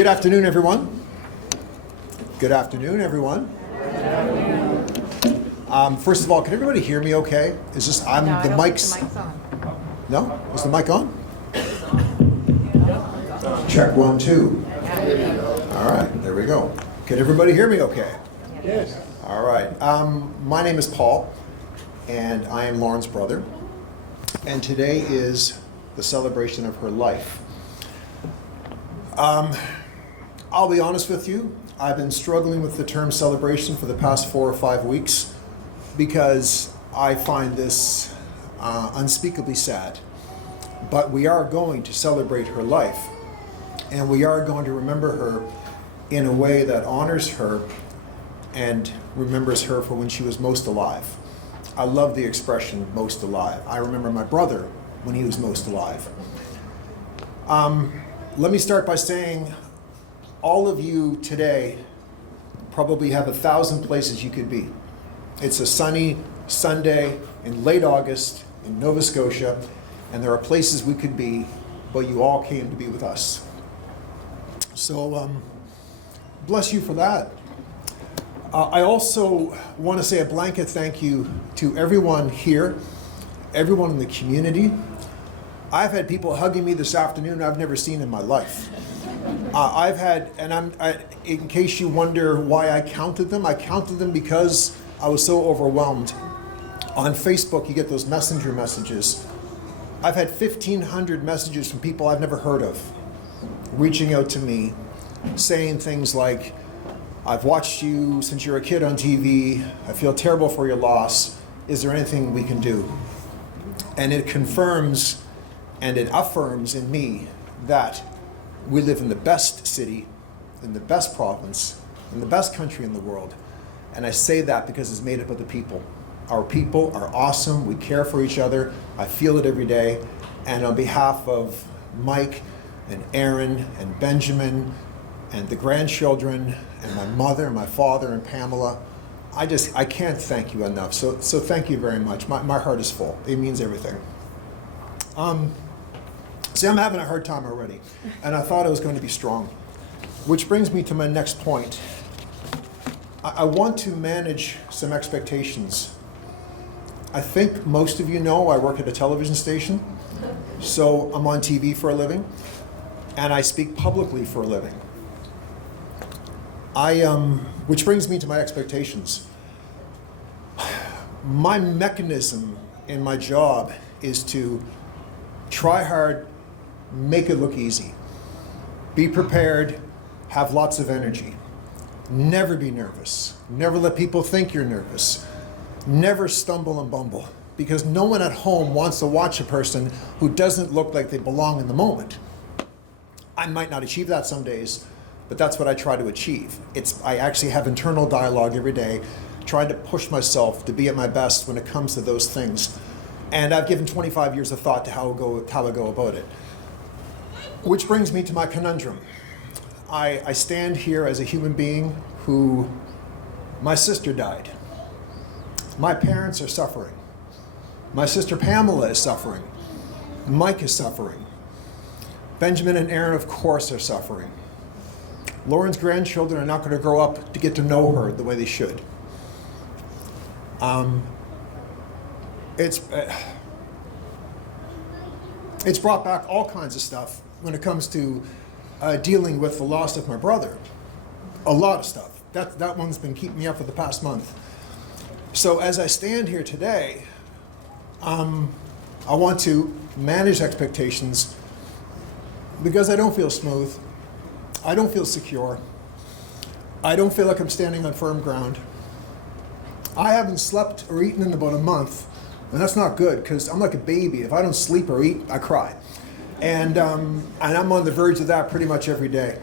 Good afternoon, everyone. Good afternoon, everyone. First of all, can everybody hear me okay? Is this, No, I the don't mic's... think the mic's on. No? Is the mic on? Check 1, 2. All right, there we go. Can everybody hear me okay? Yes. All right. My name is Paul, and I am Lauren's brother. And today is the celebration of her life. I'll be honest with you, I've been struggling with the term celebration for the past 4 or 5 weeks because I find this unspeakably sad. But we are going to celebrate her life, and we are going to remember her in a way that honors her and remembers her for when she was most alive. I love the expression most alive. I remember my brother when he was most alive. Let me start by saying all of you today probably have 1,000 places you could be. It's a sunny Sunday in late August in Nova Scotia, and there are places we could be, but you all came to be with us. So bless you for that. I also want to say a blanket thank you to everyone here, everyone in the community. I've had people hugging me this afternoon I've never seen in my life. I've had, and in case you wonder why I counted them because I was so overwhelmed. On Facebook, you get those messenger messages. I've had 1,500 messages from people I've never heard of, reaching out to me, saying things like, I've watched you since you were a kid on TV. I feel terrible for your loss. Is there anything we can do? And it confirms and it affirms in me that we live in the best city, in the best province, in the best country in the world. And I say that because it's made up of the people. Our people are awesome. We care for each other. I feel it every day. And on behalf of Mike and Aaron and Benjamin and the grandchildren and my mother and my father and Pamela, I can't thank you enough. So thank you very much. My heart is full. It means everything. See, I'm having a hard time already, and I thought I was going to be strong. Which brings me to my next point. I want to manage some expectations. I think most of you know I work at a television station, so I'm on TV for a living, and I speak publicly for a living. Which brings me to my expectations. My mechanism in my job is to try hard, make it look easy. Be prepared, have lots of energy. Never be nervous. Never let people think you're nervous. Never stumble and bumble, because no one at home wants to watch a person who doesn't look like they belong in the moment. I might not achieve that some days, but that's what I try to achieve. I actually have internal dialogue every day, trying to push myself to be at my best when it comes to those things. And I've given 25 years of thought to how I go about it. Which brings me to my conundrum. I stand here as a human being my sister died. My parents are suffering. My sister Pamela is suffering. Mike is suffering. Benjamin and Aaron, of course, are suffering. Lauren's grandchildren are not going to grow up to get to know her the way they should. It's brought back all kinds of stuff when it comes to dealing with the loss of my brother. A lot of stuff. That one's been keeping me up for the past month. So as I stand here today, I want to manage expectations because I don't feel smooth. I don't feel secure. I don't feel like I'm standing on firm ground. I haven't slept or eaten in about a month, and that's not good because I'm like a baby. If I don't sleep or eat, I cry. And I'm on the verge of that pretty much every day.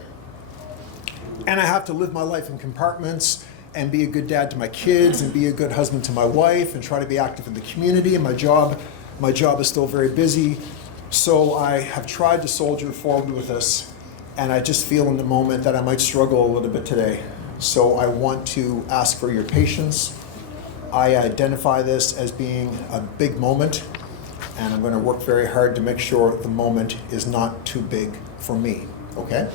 And I have to live my life in compartments and be a good dad to my kids and be a good husband to my wife and try to be active in the community. And my job is still very busy. So I have tried to soldier forward with this. And I just feel in the moment that I might struggle a little bit today. So I want to ask for your patience. I identify this as being a big moment, and I'm going to work very hard to make sure the moment is not too big for me, okay?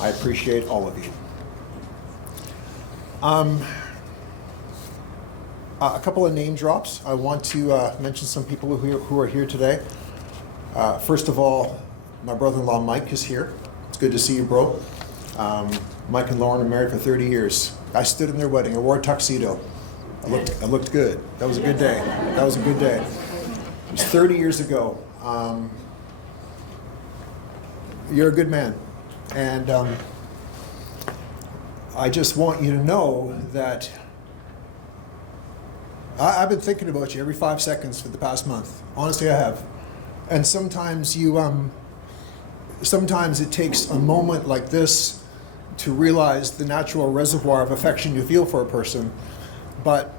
I appreciate all of you. A couple of name drops. I want to mention some people who are here today. First of all, my brother-in-law Mike is here. It's good to see you, bro. Mike and Lauren are married for 30 years. I stood in their wedding. I wore a tuxedo. I looked good. That was a good day. That was a good day. It was 30 years ago. You're a good man. And I just want you to know that I've been thinking about you every 5 seconds for the past month. Honestly, I have. And sometimes sometimes it takes a moment like this to realize the natural reservoir of affection you feel for a person. But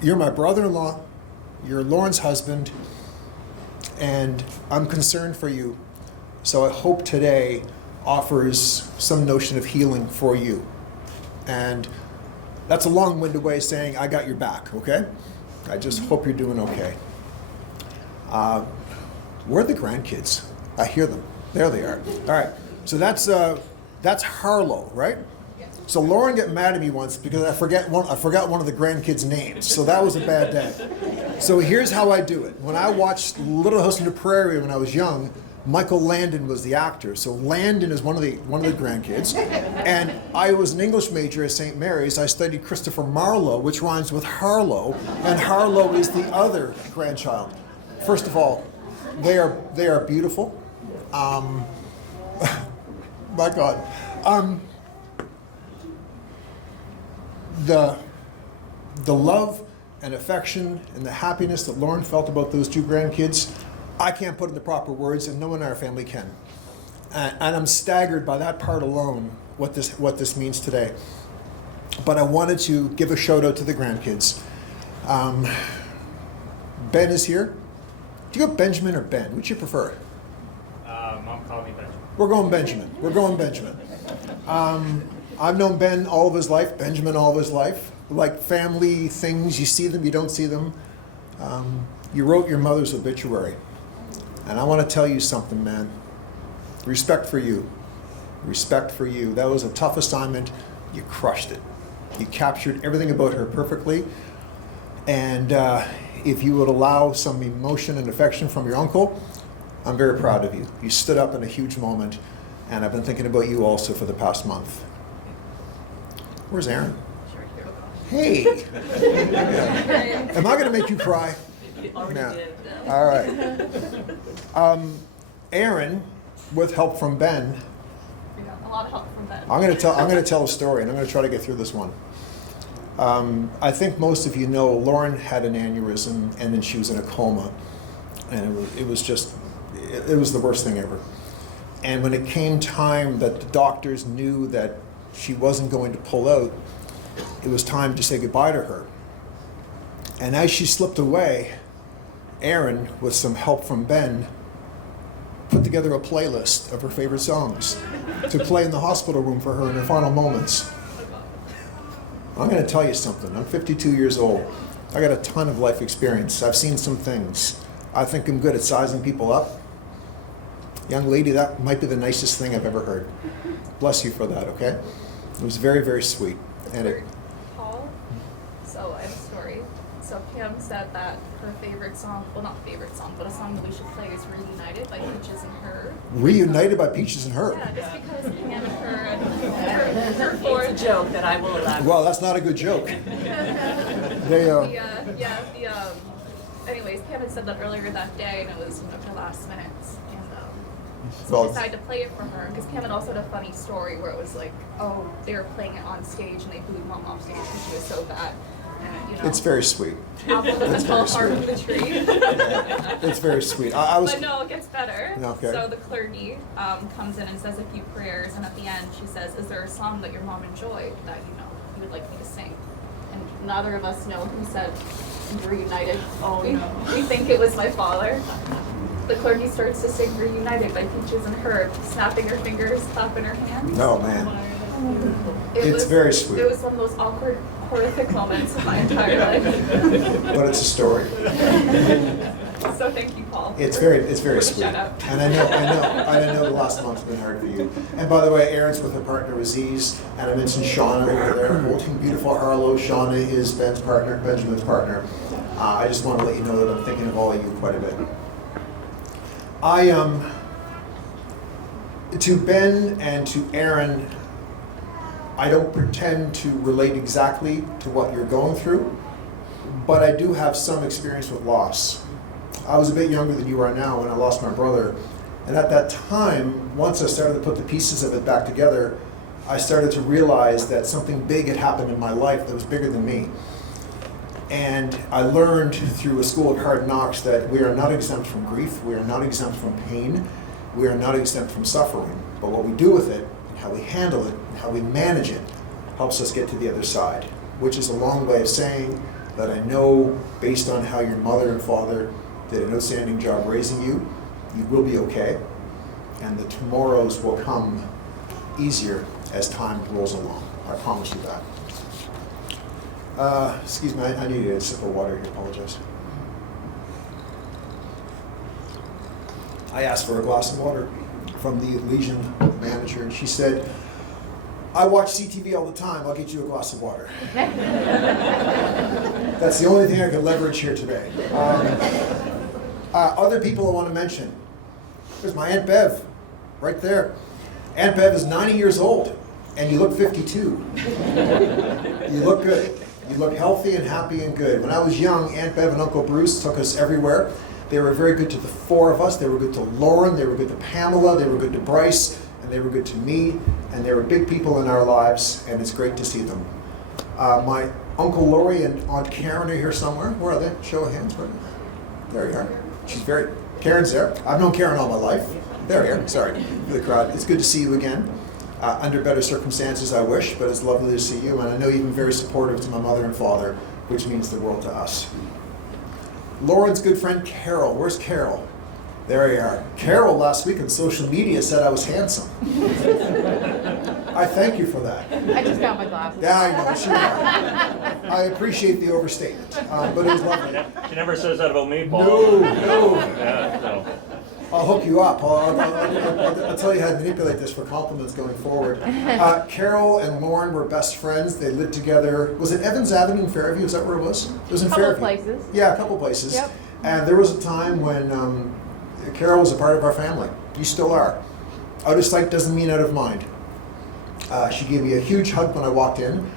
you're my brother-in-law, you're Lauren's husband, and I'm concerned for you. So I hope today offers some notion of healing for you. And that's a long-winded way of saying I got your back, okay? I just hope you're doing okay. Where are the grandkids? I hear them. There they are. All right. So that's Harlow, right? So Lauren got mad at me once because I forgot one of the grandkids' names. So that was a bad day. So here's how I do it. When I watched Little House on the Prairie when I was young, Michael Landon was the actor. So Landon is one of the grandkids. And I was an English major at St. Mary's. I studied Christopher Marlowe, which rhymes with Harlow, and Harlow is the other grandchild. First of all, they are beautiful. My God. The love and affection and the happiness that Lauren felt about those two grandkids, I can't put into proper words, and no one in our family can. And I'm staggered by that part alone, what this means today. But I wanted to give a shout out to the grandkids. Ben is here. Do you go Benjamin or Ben? Which you prefer? Mom called me Benjamin. We're going Benjamin. We're going Benjamin. I've known Ben all of his life, Benjamin all of his life. Like family things, you see them, you don't see them. You wrote your mother's obituary. And I want to tell you something, man. Respect for you. Respect for you. That was a tough assignment. You crushed it. You captured everything about her perfectly. And if you would allow some emotion and affection from your uncle, I'm very proud of you. You stood up in a huge moment, and I've been thinking about you also for the past month. Where's Aaron? Hey! Yeah. Am I going to make you cry? You already did. All right. Aaron, with help from Ben, We got a lot of help from Ben. I'm going to tell a story, and I'm going to try to get through this one. I think most of you know Lauren had an aneurysm, and then she was in a coma, and it was the worst thing ever. And when it came time that the doctors knew that she wasn't going to pull out, it was time to say goodbye to her. And as she slipped away, Aaron, with some help from Ben, put together a playlist of her favorite songs to play in the hospital room for her in her final moments. I'm going to tell you something. I'm 52 years old. I got a ton of life experience. I've seen some things. I think I'm good at sizing people up. Young lady, that might be the nicest thing I've ever heard. Bless you for that, okay? It was very, very sweet. And it, Paul, so I have a story. So Pam said that her favorite song, well not favorite song, but a song that we should play is Reunited by Peaches and Her. Reunited by Peaches and Her. Yeah, just because Pam and her and her four. It's a joke that I will allow. Well, that's not a good joke. Anyways, Pam had said that earlier that day, and it was her last minute. So Well, I decided to play it for her because Pam had also had a funny story where it was like, oh, they were playing it on stage and they booed Mom off stage because she was so bad. And, you know, it's very sweet. apple doesn't fall far from the tree. It's very sweet. I was. But no, it gets better. Okay. So the clergy comes in and says a few prayers, and at the end she says, "Is there a song that your mom enjoyed that you would like me to sing?" And neither of us know who said Reunited. Oh, no. We think it was my father. The clergy starts to sing Reunited by Peaches and Herb, snapping her fingers, clapping her hands. No, man. It's It very sweet. It was one of those awkward, horrific moments of my entire life. But it's a story. So thank you, Paul. It's very for the sweet. shout out. And I know the last month's been hard for you. And by the way, Erin's with her partner Aziz, and I mentioned Shauna over there, holding beautiful Harlow. Shauna is Benjamin's partner. I just want to let you know that I'm thinking of all of you quite a bit. To Ben and to Erin, I don't pretend to relate exactly to what you're going through, but I do have some experience with loss. I was a bit younger than you are now when I lost my brother, and at that time, once I started to put the pieces of it back together, I started to realize that something big had happened in my life that was bigger than me. And I learned through a school of hard knocks that we are not exempt from grief, we are not exempt from pain, we are not exempt from suffering. But what we do with it, how we handle it, and how we manage it, helps us get to the other side, which is a long way of saying that I know, based on how your mother and father did an outstanding job raising you, you will be okay, and the tomorrows will come easier as time rolls along. I promise you that. Excuse me, I need a sip of water here, apologize. I asked for a glass of water from the Legion manager, and she said, I watch CTV all the time, I'll get you a glass of water. That's the only thing I can leverage here today. Other people I want to mention. There's my Aunt Bev, right there. Aunt Bev is 90 years old, and you look 52. You look good. You look healthy and happy and good. When I was young, Aunt Bev and Uncle Bruce took us everywhere. They were very good to the four of us. They were good to Lauren, they were good to Pamela, they were good to Bryce, and they were good to me, and they were big people in our lives, and it's great to see them. My Uncle Laurie and Aunt Karen are here somewhere. Where are they? Show of hands. Where? There you are. Karen's there. I've known Karen all my life. There you are. Sorry for the crowd. It's good to see you again. Under better circumstances, I wish, but it's lovely to see you, and I know you've been very supportive to my mother and father, which means the world to us. Lauren's good friend Carol. Where's Carol? There you are. Carol last week on social media said I was handsome. I thank you for that. I just got my glasses. Yeah, I know. Sure. I appreciate the overstatement, but it was lovely. She never says that about me, Paul. No. Yeah, so. I'll hook you up. I'll tell you how to manipulate this for compliments going forward. Carol and Lauren were best friends. They lived together. Was it Evans Avenue in Fairview? Is that where it was? It was in Couple Fairview. places. Yeah, a couple places. Yep. And there was a time when Carol was a part of our family. You still are. Out of sight doesn't mean out of mind. She gave me a huge hug when I walked in.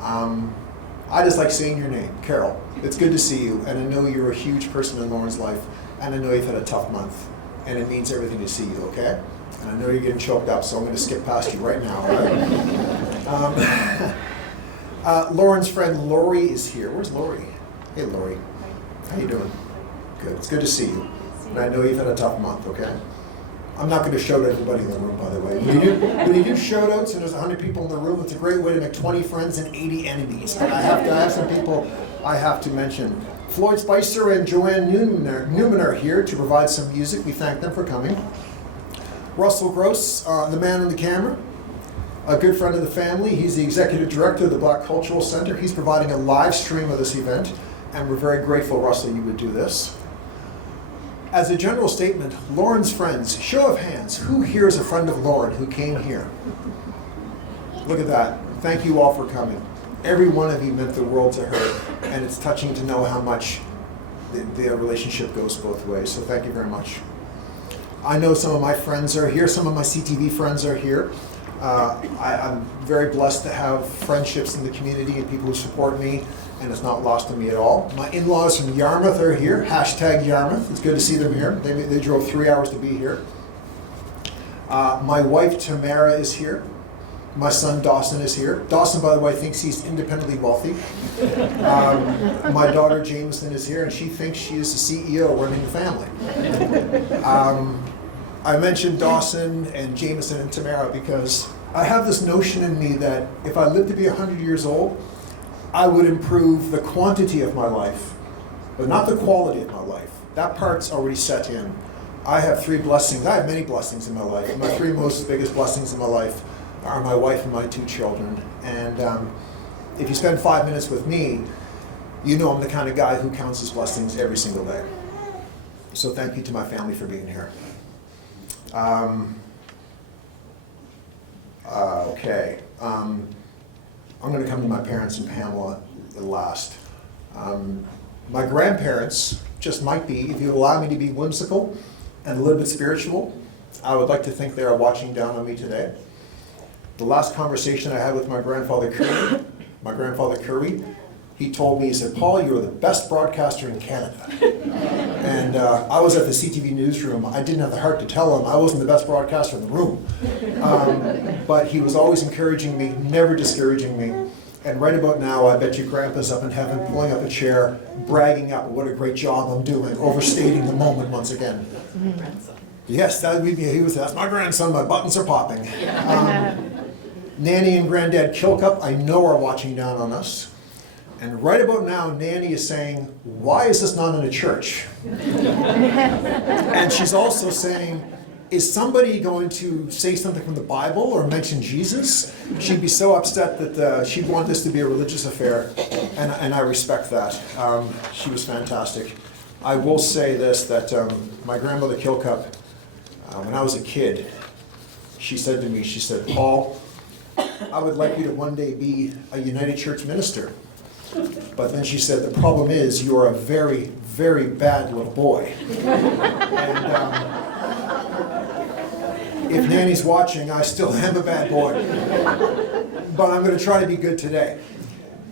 I just like saying your name, Carol. It's good to see you, and I know you're a huge person in Lauren's life, and I know you've had a tough month. And it means everything to see you, okay? And I know you're getting choked up, so I'm going to skip past you right now, all right? Lauren's friend Lori is here. Where's Lori? Hey, Lori. How you doing? Good. It's good to see you. And I know you've had a tough month, okay? I'm not going to shout at everybody in the room, by the way. When you do shout-outs and there's 100 people in the room, it's a great way to make 20 friends and 80 enemies. But I have some people I have to mention. Floyd Spicer and Joanne Newman are here to provide some music. We thank them for coming. Russell Gross, the man on the camera, a good friend of the family. He's the executive director of the Black Cultural Center. He's providing a live stream of this event, and we're very grateful, Russell, you would do this. As a general statement, Lauren's friends, show of hands, who here is a friend of Lauren who came here? Look at that. Thank you all for coming. Every one of you meant the world to her, and it's touching to know how much the relationship goes both ways, so thank you very much. I know some of my friends are here, some of my CTV friends are here. I'm very blessed to have friendships in the community and people who support me, and it's not lost on me at all. My in-laws from Yarmouth are here, hashtag Yarmouth. It's good to see them here. They drove 3 hours to be here. My wife Tamara is here. My son Dawson is here. Dawson, by the way, thinks he's independently wealthy. My daughter Jameson is here, and she thinks she is the CEO running the family. I mentioned Dawson and Jameson and Tamara because I have this notion in me that if I lived to be 100 years old, I would improve the quantity of my life, but not the quality of my life. That part's already set in. I have 3 blessings. I have many blessings in my life. My 3 most biggest blessings in my life are my wife and my 2 children. And if you spend 5 minutes with me, you know I'm the kind of guy who counts his blessings every single day. So thank you to my family for being here. Okay. I'm going to come to my parents and Pamela last. My grandparents just might be, if you allow me to be whimsical and a little bit spiritual, I would like to think they are watching down on me today. The last conversation I had with my grandfather Curry, he told me, he said, "Paul, you're the best broadcaster in Canada." And I was at the CTV newsroom. I didn't have the heart to tell him I wasn't the best broadcaster in the room. But he was always encouraging me, never discouraging me. And right about now, I bet you Grandpa's up in heaven, pulling up a chair, bragging up what a great job I'm doing, overstating the moment once again. Yes, that's my grandson, my buttons are popping. Nanny and Granddad Kilcup, I know, are watching down on us. And right about now, Nanny is saying, "Why is this not in a church?" And she's also saying, "Is somebody going to say something from the Bible or mention Jesus?" She'd be so upset that she'd want this to be a religious affair, and I respect that. She was fantastic. I will say this, that my grandmother Kilcup, when I was a kid, she said to me, she said, "Paul, I would like you to one day be a United Church minister. But then she said, the problem is you are a very, very bad little boy." And if Nanny's watching, I still am a bad boy. But I'm going to try to be good today.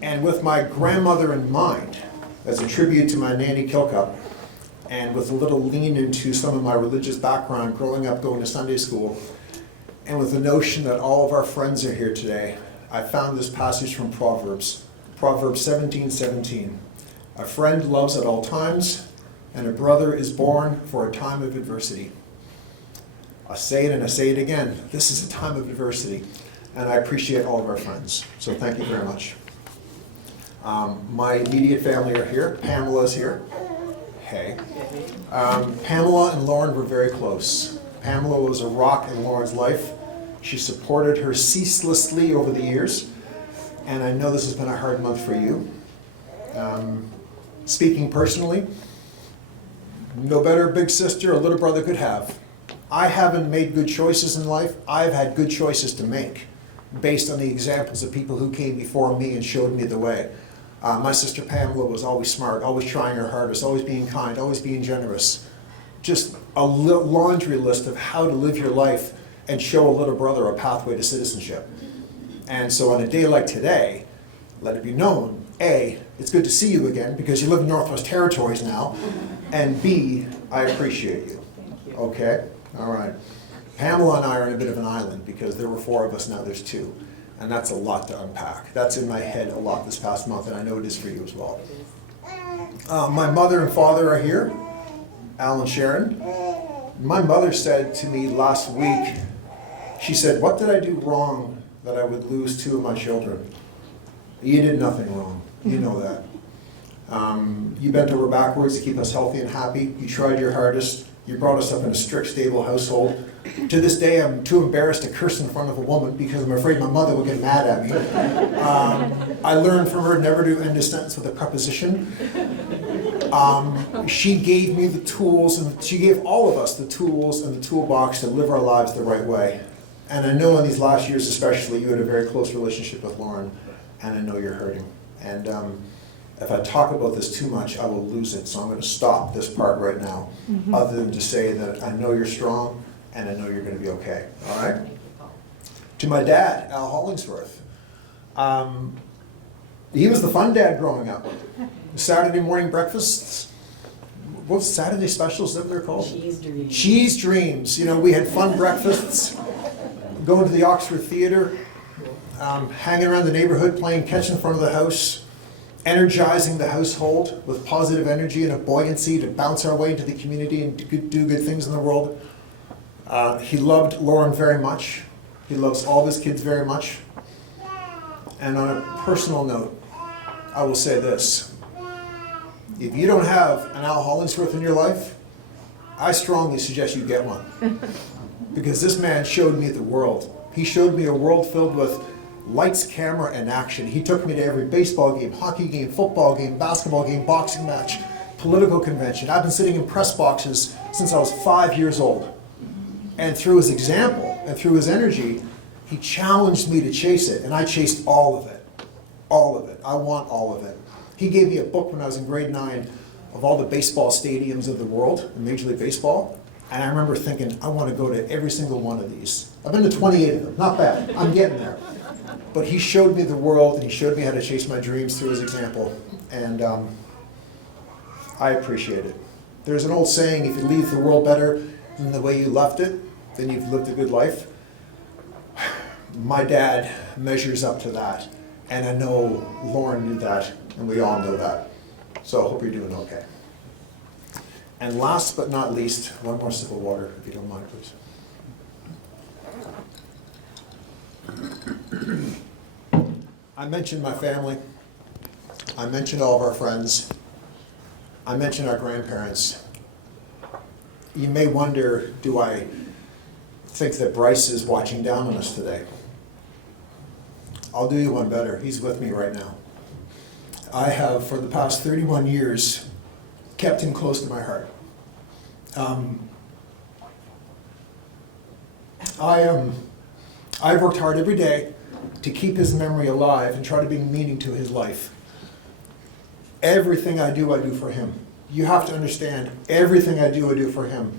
And with my grandmother in mind, as a tribute to my Nanny Kilcup, and with a little lean into some of my religious background growing up going to Sunday school, and with the notion that all of our friends are here today, I found this passage from Proverbs 17:17. "A friend loves at all times, and a brother is born for a time of adversity." I say it and I say it again. This is a time of adversity, and I appreciate all of our friends. So thank you very much. My immediate family are here. Pamela's here. Hey. Pamela and Lauren were very close. Pamela was a rock in Lauren's life. She supported her ceaselessly over the years, and I know this has been a hard month for you. Speaking personally, no better big sister or little brother could have. I haven't made good choices in life. I've had good choices to make based on the examples of people who came before me and showed me the way. My sister Pamela was always smart, always trying her hardest, always being kind, always being generous. Just a laundry list of how to live your life and show a little brother a pathway to citizenship. And so on a day like today, let it be known, A, it's good to see you again because you live in Northwest Territories now, and B, I appreciate you. Thank you. Okay? All right. Pamela and I are in a bit of an island because there were 4 of us, now there's 2. And that's a lot to unpack. That's in my head a lot this past month, and I know it is for you as well. My mother and father are here, Al and Sharon. My mother said to me last week, she said, "What did I do wrong that I would lose 2 of my children?" You did nothing wrong. You know that. You bent over backwards to keep us healthy and happy. You tried your hardest. You brought us up in a strict, stable household. To this day, I'm too embarrassed to curse in front of a woman because I'm afraid my mother will get mad at me. I learned from her never to end a sentence with a preposition. She gave me the tools, and she gave all of us the tools and the toolbox to live our lives the right way. And I know in these last years especially, you had a very close relationship with Lauren, and I know you're hurting. And if I talk about this too much, I will lose it. So I'm going to stop this part right now, other than to say that I know you're strong, and I know you're going to be okay. All right? To my dad, Al Hollingsworth. He was the fun dad growing up. Saturday morning breakfasts. What's Saturday specials? Is that what they're called? Cheese dreams. Cheese dreams. You know, we had fun breakfasts. Going to the Oxford Theatre. Hanging around the neighborhood, playing catch in front of the house. Energizing the household with positive energy and a buoyancy to bounce our way into the community and do good things in the world. He loved Lauren very much. He loves all of his kids very much. And on a personal note, I will say this. If you don't have an Al Hollingsworth in your life, I strongly suggest you get one. Because this man showed me the world. He showed me a world filled with lights, camera, and action. He took me to every baseball game, hockey game, football game, basketball game, boxing match, political convention. I've been sitting in press boxes since I was 5 years old. And through his example and through his energy, he challenged me to chase it, and I chased all of it. All of it. I want all of it. He gave me a book when I was in grade 9 of all the baseball stadiums of the world in Major League Baseball. And I remember thinking, I want to go to every single one of these. I've been to 28 of them. Not bad. I'm getting there. But he showed me the world, and he showed me how to chase my dreams through his example. And I appreciate it. There's an old saying, if you leave the world better than the way you left it, then you've lived a good life. My dad measures up to that. And I know Lauren knew that, and we all know that. So I hope you're doing okay. And last but not least, one more sip of water, if you don't mind, please. I mentioned my family. I mentioned all of our friends. I mentioned our grandparents. You may wonder, do I think that Bryce is watching down on us today? I'll do you one better. He's with me right now. I have, for the past 31 years, kept him close to my heart. I've worked hard every day to keep his memory alive and try to bring meaning to his life. Everything I do for him. You have to understand, everything I do for him.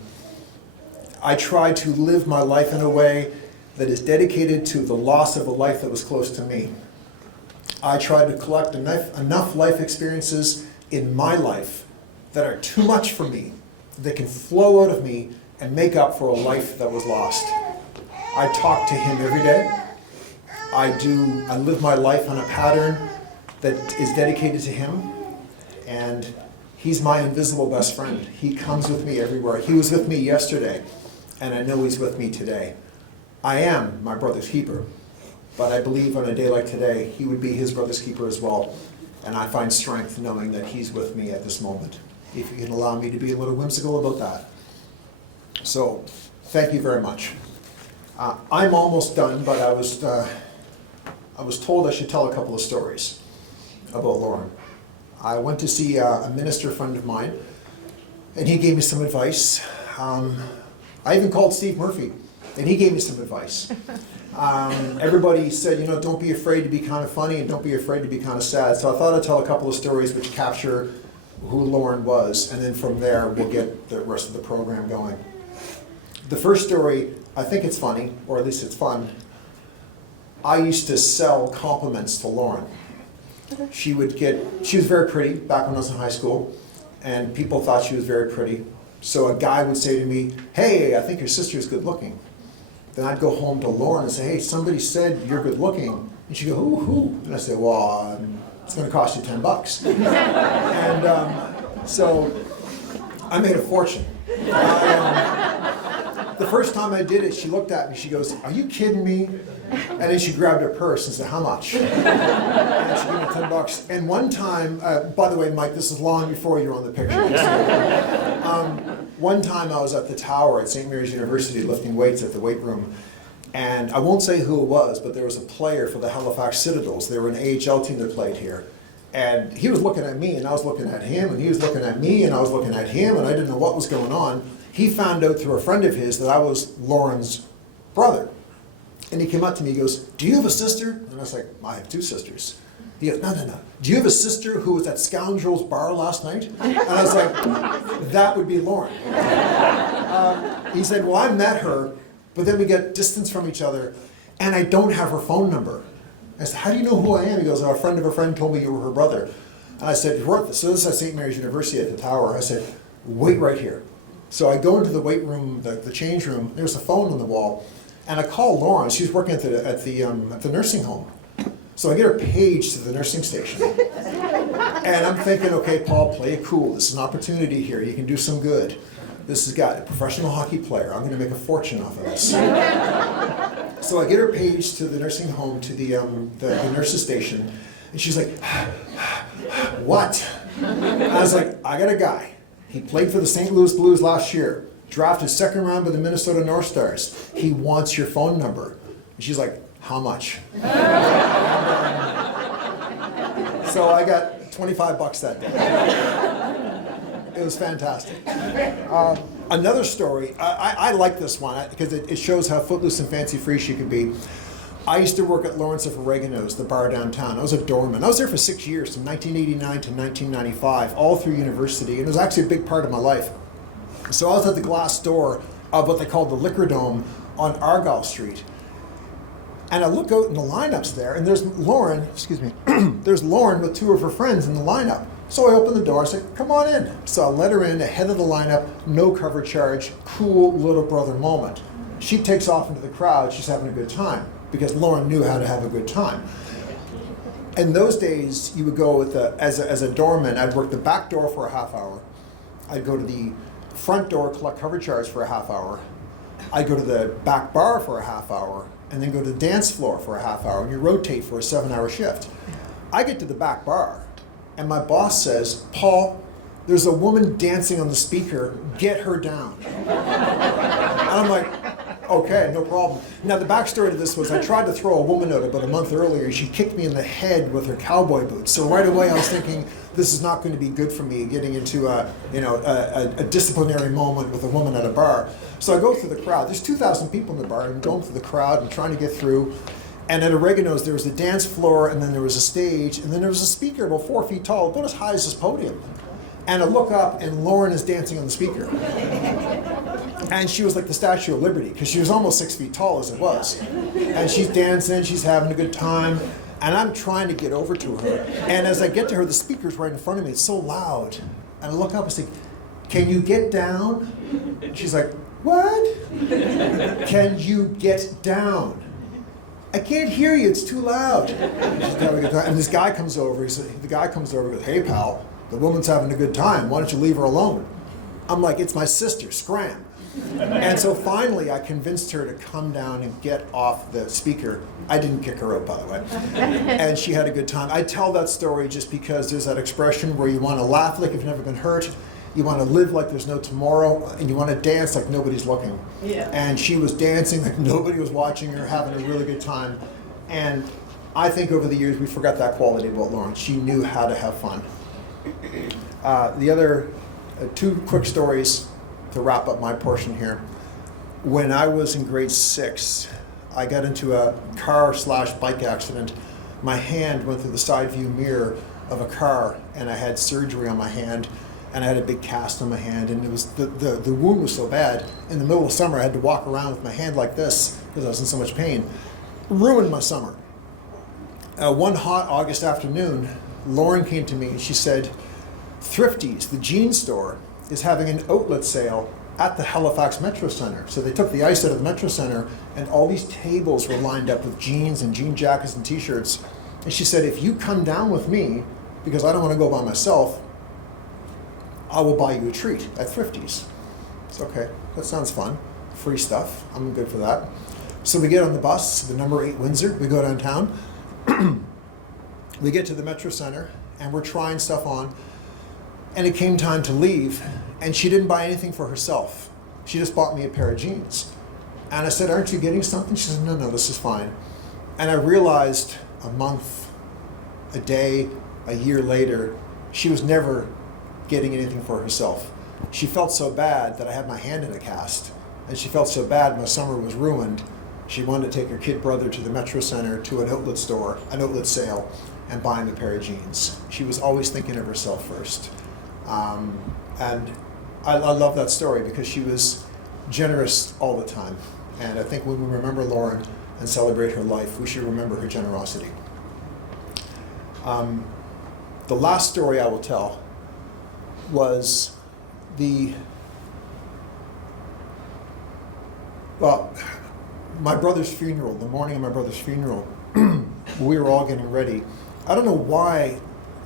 I try to live my life in a way that is dedicated to the loss of a life that was close to me. I try to collect enough life experiences in my life that are too much for me, that can flow out of me and make up for a life that was lost. I talk to him every day. I live my life on a pattern that is dedicated to him, and he's my invisible best friend. He comes with me everywhere. He was with me yesterday, and I know he's with me today. I am my brother's keeper, but I believe on a day like today, he would be his brother's keeper as well, and I find strength knowing that he's with me at this moment. If you can allow me to be a little whimsical about that. So, thank you very much. I'm almost done, but I was told I should tell a couple of stories about Lauren. I went to see a minister friend of mine, and he gave me some advice. I even called Steve Murphy, and he gave me some advice. Everybody said, don't be afraid to be kind of funny, and don't be afraid to be kind of sad. So I thought I'd tell a couple of stories which capture who Lauren was, and then from there we'll get the rest of the program going. The first story, I think it's funny, or at least it's fun. I used to sell compliments to Lauren. She was very pretty back when I was in high school, and people thought she was very pretty. So a guy would say to me, hey, I think your sister's good looking. Then I'd go home to Lauren and say, hey, somebody said you're good looking. And she'd go, who? And I say, well, it's going to cost you $10. And so I made a fortune. The first time I did it, she looked at me, she goes, are you kidding me? And then she grabbed her purse and said, how much? And she gave me $10. And one time, by the way, Mike, this is long before you were on the picture. One time I was at the tower at St. Mary's University lifting weights at the weight room. And I won't say who it was, but there was a player for the Halifax Citadels. They were an AHL team that played here. And he was looking at me, and I was looking at him, and he was looking at me, and I was looking at him, and I didn't know what was going on. He found out through a friend of his that I was Lauren's brother. And he came up to me, he goes, do you have a sister? And I was like, I have two sisters. He goes, no. Do you have a sister who was at Scoundrel's bar last night? And I was like, that would be Lauren. He said, well, I met her, but then we get distance from each other, and I don't have her phone number. I said, how do you know who I am? He goes, a friend of a friend told me you were her brother. And I said, so this is at St. Mary's University at the tower. I said, wait right here. So I go into the weight room, the change room, there's a phone on the wall, and I call Lauren. She was working at the nursing home. So I get her page to the nursing station. And I'm thinking, okay, Paul, play it cool. This is an opportunity here. You can do some good. This has got a professional hockey player. I'm going to make a fortune off of this. So I get her page to the nursing home, to the nurse's station, and she's like, what? And I was like, I got a guy. He played for the St. Louis Blues last year, drafted second round by the Minnesota North Stars. He wants your phone number. And she's like, how much? So I got $25 that day. was fantastic. Another story, I like this one because it shows how footloose and fancy-free she could be. I used to work at Lawrence of Oregano's, the bar downtown. I was a doorman. I was there for 6 years, from 1989 to 1995, all through university, and it was actually a big part of my life. So I was at the glass door of what they called the Liquor Dome on Argyle Street. And I look out in the lineups there, and there's Lauren, there's Lauren with two of her friends in the lineup. So I opened the door, I said, come on in. So I let her in, ahead of the lineup, no cover charge, cool little brother moment. She takes off into the crowd, she's having a good time, because Lauren knew how to have a good time. In those days, you would go with as a doorman, I'd work the back door for a half hour. I'd go to the front door, collect cover charge for a half hour. I'd go to the back bar for a half hour, and then go to the dance floor for a half hour, and you rotate for a 7-hour shift. I get to the back bar, and my boss says, Paul, there's a woman dancing on the speaker, get her down. And I'm like, okay, no problem. Now the backstory to this was I tried to throw a woman out about a month earlier. She kicked me in the head with her cowboy boots. So right away I was thinking, this is not going to be good for me getting into a disciplinary moment with a woman at a bar. So I go through the crowd. There's 2,000 people in the bar. I'm going through the crowd and trying to get through. And at Oregano's, there was a dance floor, and then there was a stage, and then there was a speaker about 4 feet tall, about as high as this podium. And I look up, and Lauren is dancing on the speaker. And she was like the Statue of Liberty, because she was almost 6 feet tall as it was. And she's dancing, she's having a good time, and I'm trying to get over to her. And as I get to her, the speaker's right in front of me. It's so loud. And I look up and say, can you get down? And she's like, what? Can you get down? I can't hear you, it's too loud. And this guy comes over, the guy comes over and goes, hey pal, the woman's having a good time, why don't you leave her alone? I'm like, it's my sister, scram. And so finally I convinced her to come down and get off the speaker. I didn't kick her out, by the way. And she had a good time. I tell that story just because there's that expression where you want to laugh like you've never been hurt, you want to live like there's no tomorrow, and you want to dance like nobody's looking. Yeah. And she was dancing like nobody was watching her, having a really good time. And I think over the years we forgot that quality about Lauren. She knew how to have fun. The other two quick stories to wrap up my portion here. When I was in grade 6, I got into a car/bike accident. My hand went through the side view mirror of a car, and I had surgery on my hand, and I had a big cast on my hand, and it was the wound was so bad. In the middle of summer, I had to walk around with my hand like this because I was in so much pain. Ruined my summer. One hot August afternoon, Lauren came to me and she said, Thrifty's, the jeans store, is having an outlet sale at the Halifax Metro Center. So they took the ice out of the Metro Center, and all these tables were lined up with jeans and jean jackets and t-shirts. And she said, if you come down with me, because I don't want to go by myself, I will buy you a treat at Thrifty's. It's okay, that sounds fun. Free stuff, I'm good for that. So we get on the bus, the number 8 Windsor, we go downtown. We get to the Metro Center, and we're trying stuff on. And it came time to leave, and she didn't buy anything for herself. She just bought me a pair of jeans. And I said, aren't you getting something? She said, no, this is fine. And I realized a month, a day, a year later, she was never getting anything for herself. She felt so bad that I had my hand in a cast, and she felt so bad my summer was ruined. She wanted to take her kid brother to the Metro Center, to an outlet store, an outlet sale, and buy him a pair of jeans. She was always thinking of herself first. And I love that story because she was generous all the time. And I think when we remember Lauren and celebrate her life, we should remember her generosity. The last story I will tell was my brother's funeral, the morning of my brother's funeral. We were all getting ready. I don't know why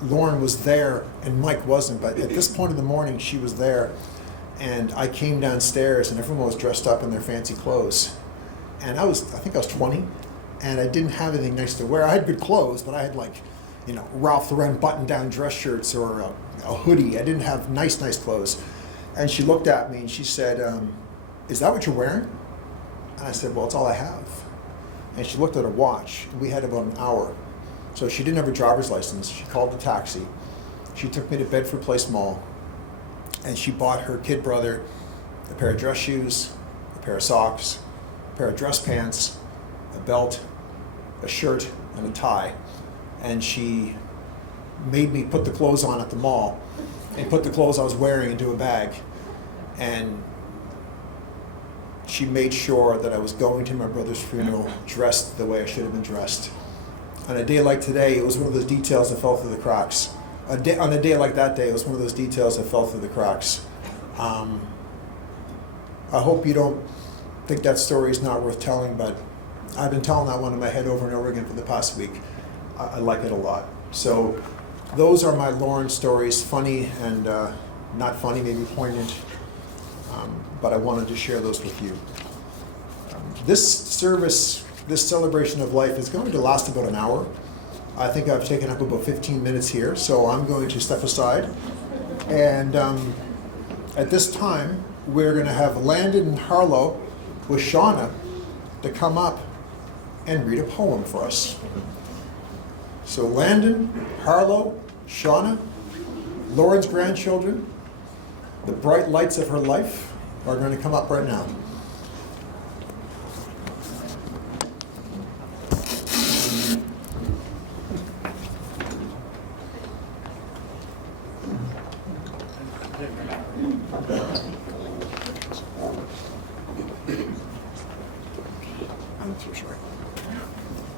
Lauren was there and Mike wasn't, but at this point in the morning she was there, and I came downstairs and everyone was dressed up in their fancy clothes, and I think I was 20, and I didn't have anything nice to wear. I had good clothes, but I had Ralph Lauren button-down dress shirts or a hoodie. I didn't have nice clothes. And she looked at me and she said, is that what you're wearing? And I said, well, it's all I have. And she looked at her watch. We had about an hour. So she didn't have her driver's license. She called the taxi. She took me to Bedford Place Mall. and she bought her kid brother a pair of dress shoes, a pair of socks, a pair of dress pants, a belt, a shirt, and a tie. And she made me put the clothes on at the mall and put the clothes I was wearing into a bag. And she made sure that I was going to my brother's funeral dressed the way I should have been dressed. On a day like today, it was one of those details that fell through the cracks. On a day like that day, it was one of those details that fell through the cracks. I hope you don't think that story is not worth telling, but I've been telling that one in my head over and over again for the past week. I like it a lot. So those are my Lauren stories, funny and not funny, maybe poignant, but I wanted to share those with you. This service, this celebration of life is going to last about an hour. I think I've taken up about 15 minutes here, so I'm going to step aside. And at this time, we're going to have Landon and Harlow with Shauna to come up and read a poem for us. So Landon, Harlow, Shauna, Lauren's grandchildren, the bright lights of her life are going to come up right now. I'm too short.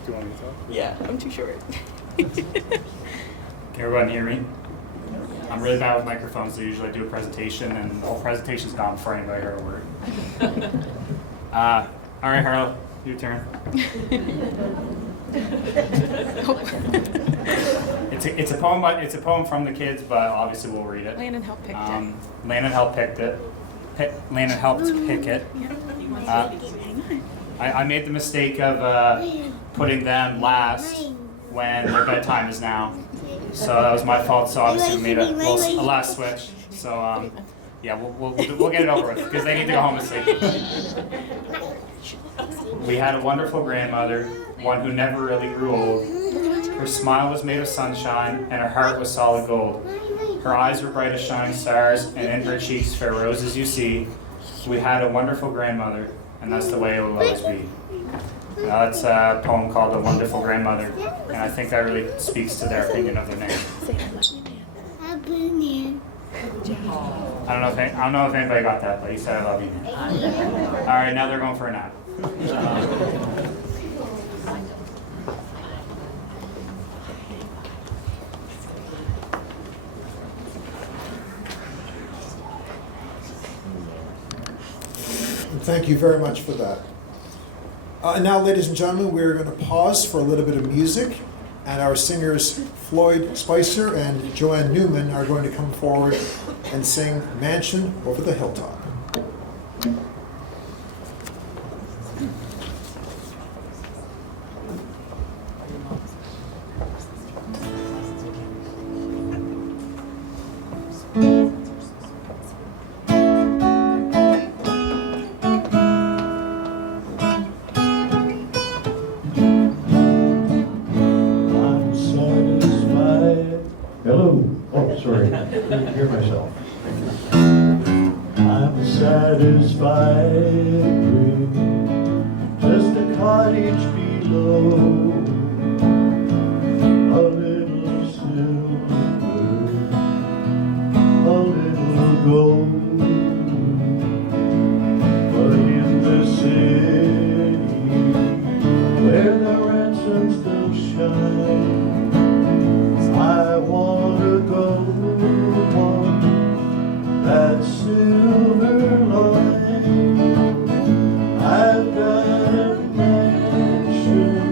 Do you want me to talk? Yeah, I'm too short. Can everyone hear me? I'm really bad with microphones, so usually I do a presentation, and the whole presentation's gone before anybody heard a word. All right, Harlow, your turn. It's a poem, but it's a poem from the kids, but obviously we'll read it. Landon helped pick it. Landon helped pick it. Landon helped pick it. I made the mistake of putting them last when their bedtime is now. So that was my fault. So obviously we made a last switch. So yeah, we'll get it over with because they need to go home and sleep. We had a wonderful grandmother, one who never really grew old. Her smile was made of sunshine, and her heart was solid gold. Her eyes were bright as shining stars, and in her cheeks fair roses you see. We had a wonderful grandmother, and that's the way it will always be. That's a poem called "The Wonderful Grandmother," and I think that really speaks to their opinion of the name. I don't know if anybody got that, but he said I love you. All right, now they're going for a nap. Thank you very much for that. Now, ladies and gentlemen, we're going to pause for a little bit of music, and our singers Floyd Spicer and Joanne Newman are going to come forward and sing "Mansion Over the Hilltop." Couldn't hear myself. I'm satisfied with just a cottage below, a little silver, a little gold. But in the city where the ransom still shines, I want to go that silver line. I've got a mansion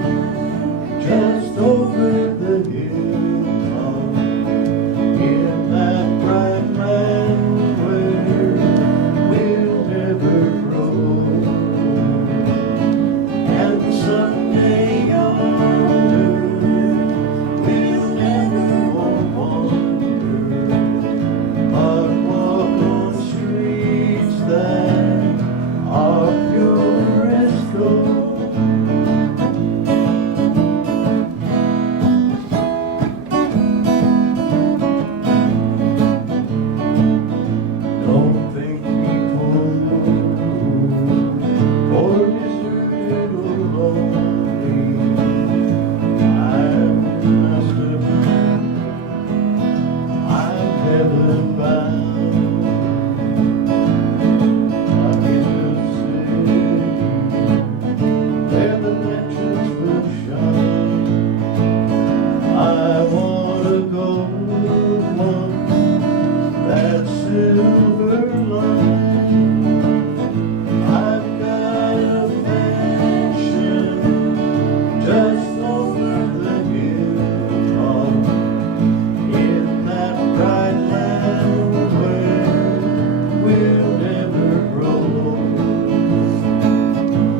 silver line. I've got a mansion just over the hilltop in that bright land where we'll never grow old.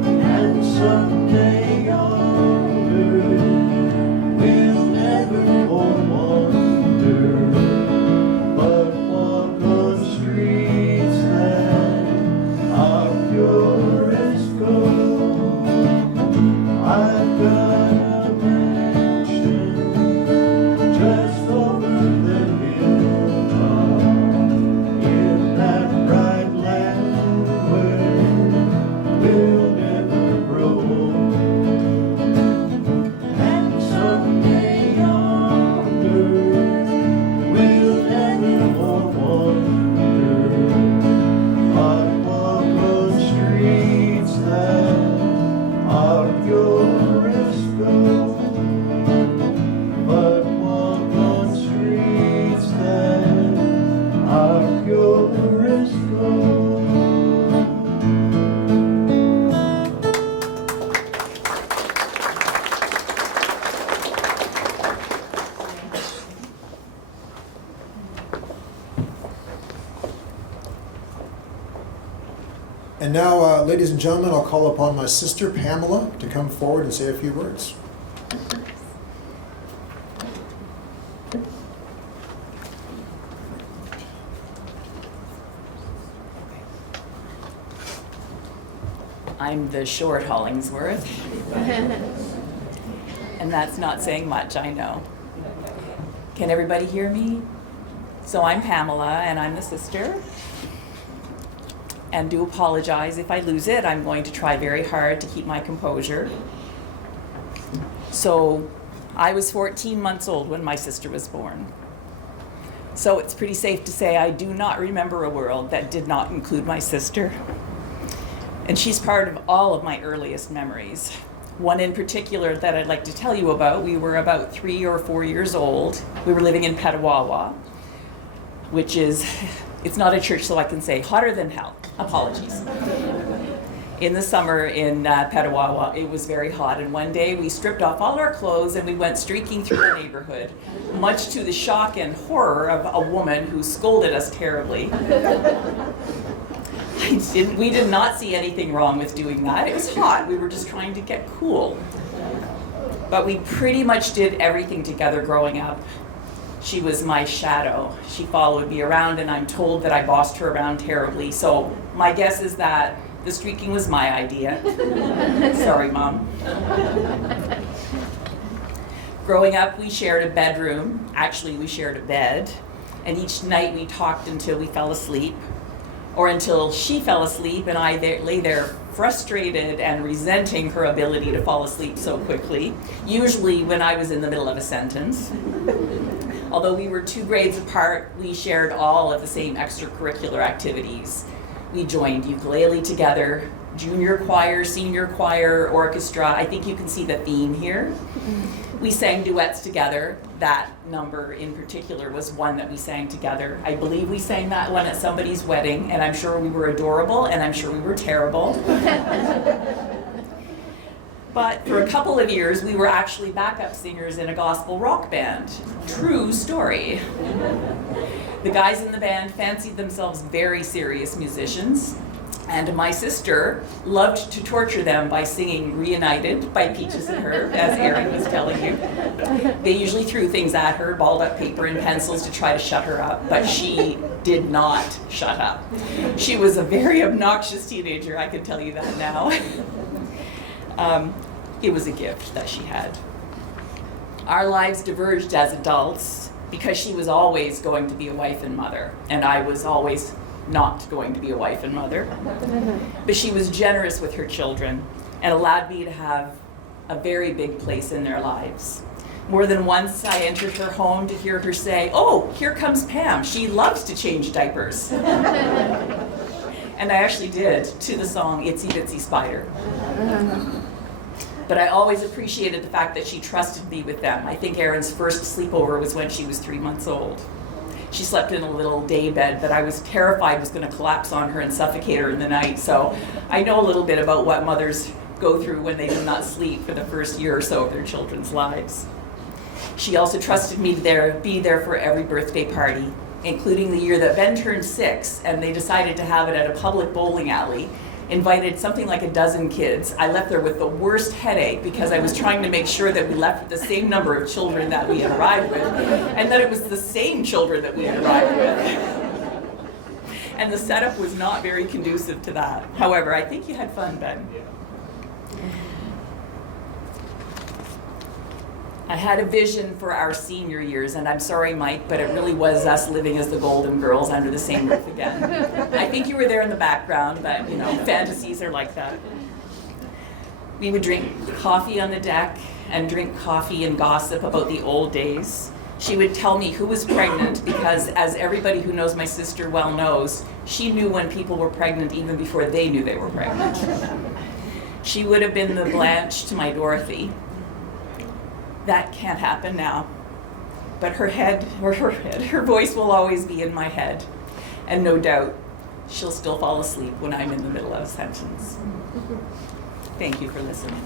And someday yonder we'll never wonder, but walk on streets that are pure as gold. I've got a mansion just over the hilltop in that bright land where we'll never grow old. And someday yonder we'll never more wonder, but walk on streets that are pure as gold. But walk on streets that are pure as gold. And now, ladies and gentlemen, I'll call upon my sister Pamela to come forward and say a few words. I'm the short Hollingsworth. And that's not saying much, I know. Can everybody hear me? So I'm Pamela, and I'm the sister. And do apologize if I lose it. I'm going to try very hard to keep my composure. So I was 14 months old when my sister was born. So it's pretty safe to say I do not remember a world that did not include my sister. And she's part of all of my earliest memories. One in particular that I'd like to tell you about, we were about 3 or 4 years old. We were living in Petawawa, which is, it's not a church, so I can say hotter than hell. Apologies. In the summer in Petawawa, it was very hot, and one day we stripped off all our clothes and we went streaking through the neighborhood, much to the shock and horror of a woman who scolded us terribly. We did not see anything wrong with doing that. It was hot. We were just trying to get cool. But we pretty much did everything together growing up. She was my shadow. She followed me around, and I'm told that I bossed her around terribly. So my guess is that the streaking was my idea. Sorry, Mom. Growing up, we shared a bedroom. Actually, we shared a bed. And each night we talked until we fell asleep, or until she fell asleep and I lay there frustrated and resenting her ability to fall asleep so quickly, usually when I was in the middle of a sentence. Although we were 2 grades apart, we shared all of the same extracurricular activities. We joined ukulele together, junior choir, senior choir, orchestra. I think you can see the theme here. We sang duets together. That number in particular was one that we sang together. I believe we sang that one at somebody's wedding, and I'm sure we were adorable, and I'm sure we were terrible. But for a couple of years, we were actually backup singers in a gospel rock band. True story. The guys in the band fancied themselves very serious musicians, and my sister loved to torture them by singing Reunited by Peaches and Herb, as Aaron was telling you. They usually threw things at her, balled up paper and pencils to try to shut her up, but she did not shut up. She was a very obnoxious teenager, I can tell you that now. It was a gift that she had. Our lives diverged as adults because she was always going to be a wife and mother, and I was always not going to be a wife and mother. But she was generous with her children and allowed me to have a very big place in their lives. More than once I entered her home to hear her say, "Oh, here comes Pam. She loves to change diapers." And I actually did, to the song Itsy Bitsy Spider. But I always appreciated the fact that she trusted me with them. I think Aaron's first sleepover was when she was 3 months old. She slept in a little day bed that I was terrified was going to collapse on her and suffocate her in the night. So I know a little bit about what mothers go through when they do not sleep for the first year or so of their children's lives. She also trusted me to be there for every birthday party, including the year that Ben turned 6, and they decided to have it at a public bowling alley. Invited something like a dozen kids. I left there with the worst headache because I was trying to make sure that we left with the same number of children that we had arrived with, and that it was the same children that we had arrived with. And the setup was not very conducive to that. However, I think you had fun, Ben. I had a vision for our senior years, and I'm sorry, Mike, but it really was us living as the Golden Girls under the same roof again. I think you were there in the background, but you know, fantasies are like that. We would drink coffee on the deck and drink coffee and gossip about the old days. She would tell me who was pregnant because, as everybody who knows my sister well knows, she knew when people were pregnant even before they knew they were pregnant. She would have been the Blanche to my Dorothy. That can't happen now. But her voice will always be in my head. And no doubt, she'll still fall asleep when I'm in the middle of a sentence. Thank you for listening.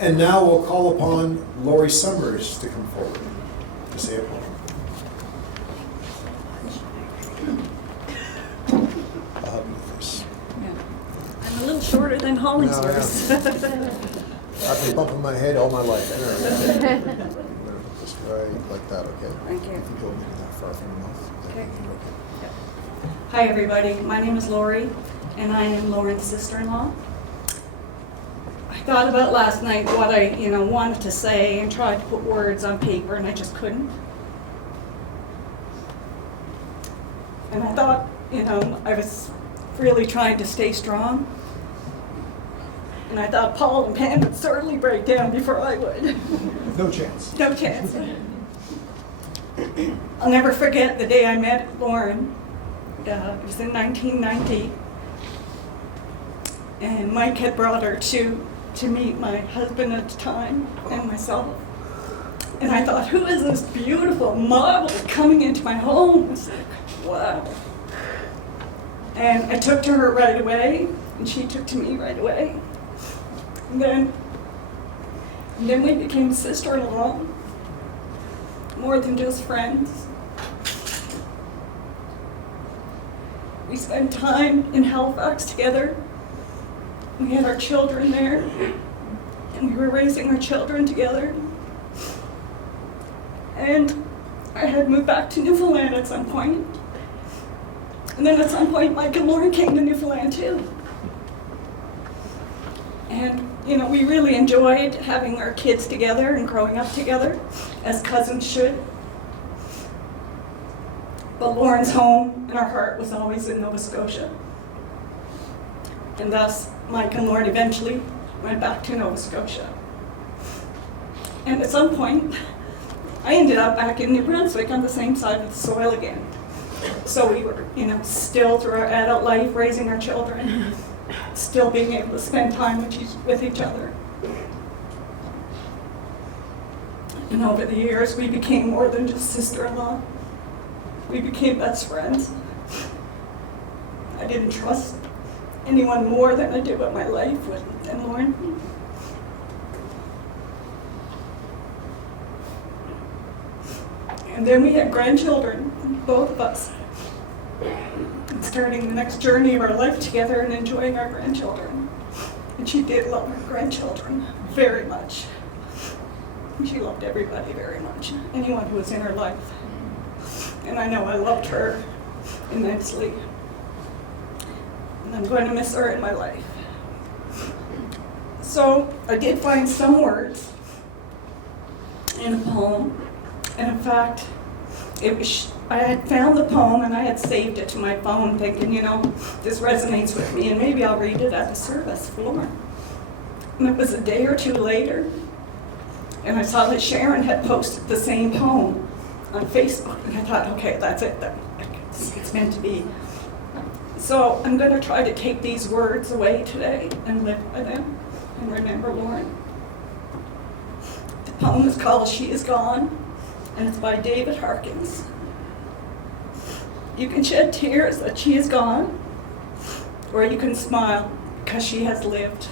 And now we'll call upon Lori Summers to come forward to say a poem. I'll help you with this. I'm a little shorter than Hollingsworth. I've been bumping my head all my life. I'm gonna put this right like that, okay? Thank you. If you go maybe that far from your mouth. Okay. Hi, everybody. My name is Lori, and I am Lauren's sister-in-law. I thought about last night what I, wanted to say and tried to put words on paper, and I just couldn't. And I thought, I was really trying to stay strong. And I thought Paul and Pam would certainly break down before I would. No chance. No chance. I'll never forget the day I met Lauren. It was in 1990. And Mike had brought her to meet my husband at the time and myself. And I thought, who is this beautiful model coming into my home? It's like, wow. And I took to her right away, and she took to me right away. And then we became sister-in-law, more than just friends. We spent time in Halifax together. We had our children there, and we were raising our children together. And I had moved back to Newfoundland at some point. And then at some point, Mike and Lauren came to Newfoundland too. And, we really enjoyed having our kids together and growing up together, as cousins should. But Lauren's home and our heart was always in Nova Scotia. And thus, Mike and Lauren eventually went back to Nova Scotia. And at some point, I ended up back in New Brunswick on the same side of the soil again. So we were, still through our adult life raising our children, still being able to spend time with each other. And over the years, we became more than just sister-in-law. We became best friends. I didn't trust anyone more than I did with my life and Lauren. And then we had grandchildren, both of us. And starting the next journey of our life together and enjoying our grandchildren. And she did love her grandchildren very much. She loved everybody very much, anyone who was in her life. And I know I loved her immensely. And I'm going to miss her in my life. So I did find some words in a poem. And in fact, I had found the poem and I had saved it to my phone thinking, this resonates with me and maybe I'll read it at the service for Lauren. And it was a day or two later, and I saw that Sharon had posted the same poem on Facebook, and I thought, okay, that's it, it's meant to be. So I'm going to try to take these words away today and live by them and remember Lauren. The poem is called She Is Gone, and it's by David Harkins. You can shed tears that she is gone, or you can smile because she has lived.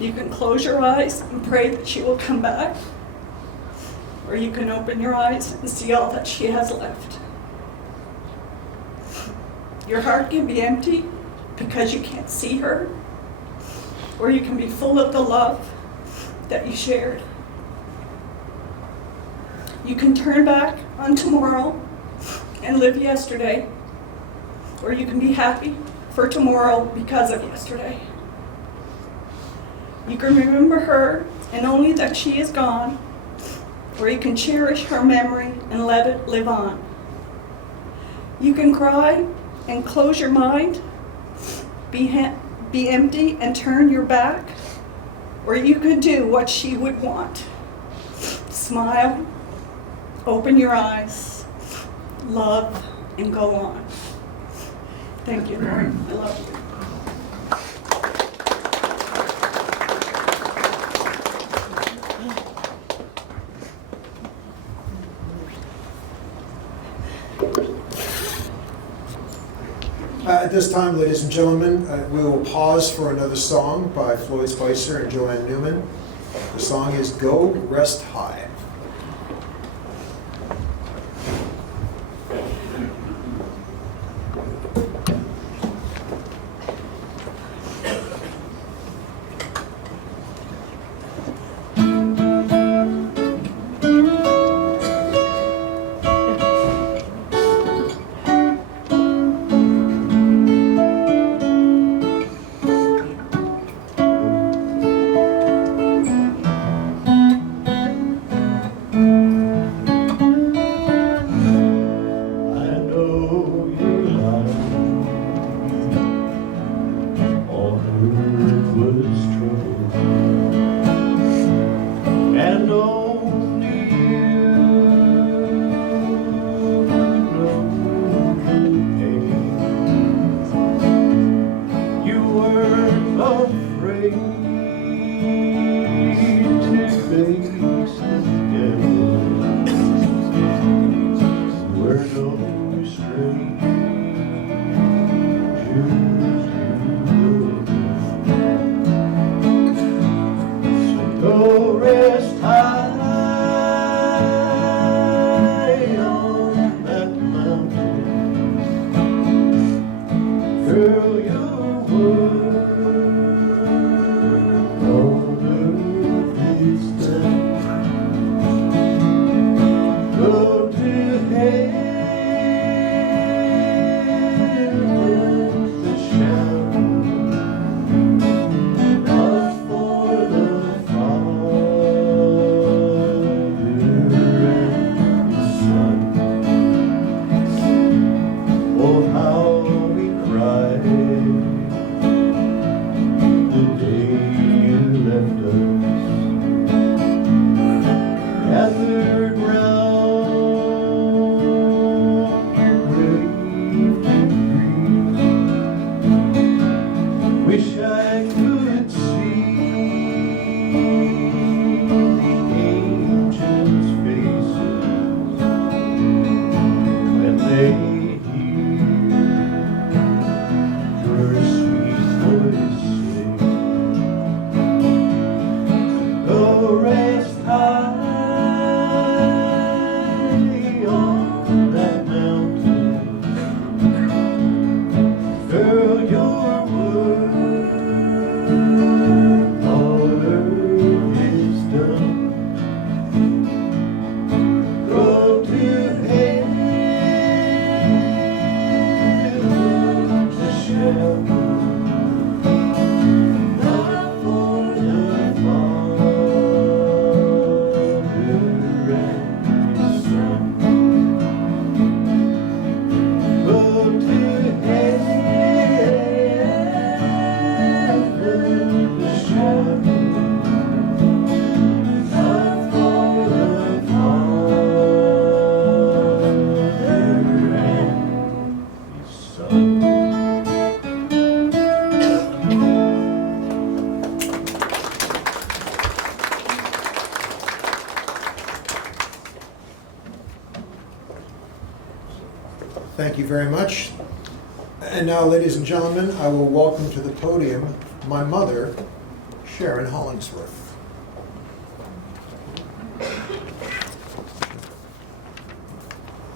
You can close your eyes and pray that she will come back, or you can open your eyes and see all that she has left. Your heart can be empty because you can't see her, or you can be full of the love that you shared. You can turn back on tomorrow and live yesterday, or you can be happy for tomorrow because of yesterday. You can remember her and only that she is gone, or you can cherish her memory and let it live on. You can cry and close your mind, be empty and turn your back, or you can do what she would want. Smile, open your eyes, love, and go on. Thank you, Lord. I love you. At this time, ladies and gentlemen, we will pause for another song by Floyd Spicer and Joanne Newman. The song is Go Rest High. Thank you very much. And now, ladies and gentlemen, I will welcome to the podium my mother, Sharon Hollingsworth.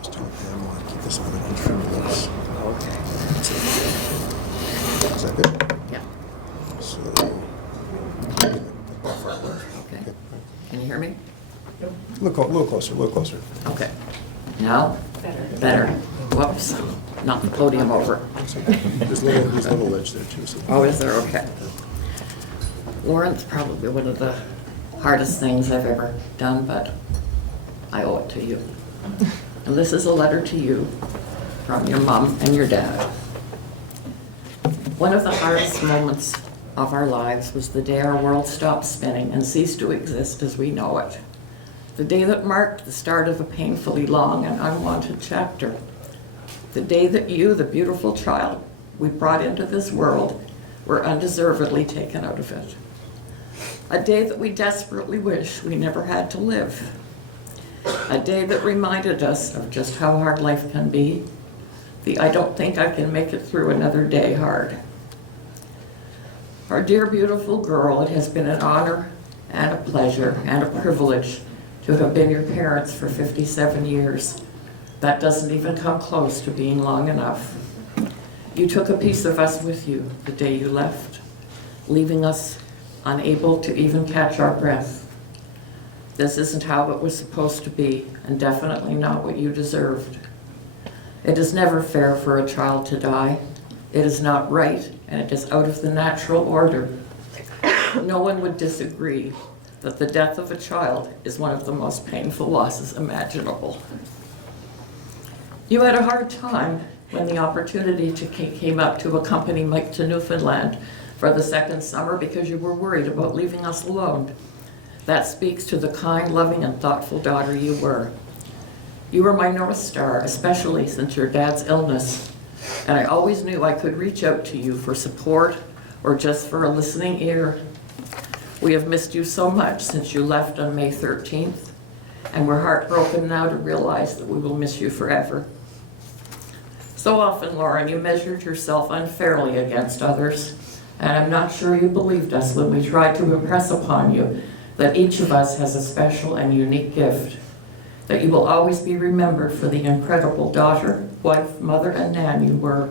Just tell Pam I want to keep this on the trim this. Okay. Is that good? Yeah. So, Okay. Can you hear me? look, a little closer, a little closer. Okay. Now? Better. Whoops. Knock the podium over. There's a little ledge there too. So. Oh, is there? Okay. Lauren's probably one of the hardest things I've ever done, but I owe it to you. And this is a letter to you from your mom and your dad. One of the hardest moments of our lives was the day our world stopped spinning and ceased to exist as we know it. The day that marked the start of a painfully long and unwanted chapter. The day that you, the beautiful child we brought into this world, were undeservedly taken out of it. A day that we desperately wish we never had to live. A day that reminded us of just how hard life can be. The I don't think I can make it through another day hard. Our dear beautiful girl, it has been an honor and a pleasure and a privilege to have been your parents for 57 years. That doesn't even come close to being long enough. You took a piece of us with you the day you left, leaving us unable to even catch our breath. This isn't how it was supposed to be, and definitely not what you deserved. It is never fair for a child to die. It is not right, and it is out of the natural order. No one would disagree that the death of a child is one of the most painful losses imaginable. You had a hard time when the opportunity came up to accompany Mike to Newfoundland for the second summer because you were worried about leaving us alone. That speaks to the kind, loving, and thoughtful daughter you were. You were my North Star, especially since your dad's illness, and I always knew I could reach out to you for support or just for a listening ear. We have missed you so much since you left on May 13th, and we're heartbroken now to realize that we will miss you forever. So often, Lauren, you measured yourself unfairly against others, and I'm not sure you believed us when we tried to impress upon you that each of us has a special and unique gift, that you will always be remembered for the incredible daughter, wife, mother, and nan you were,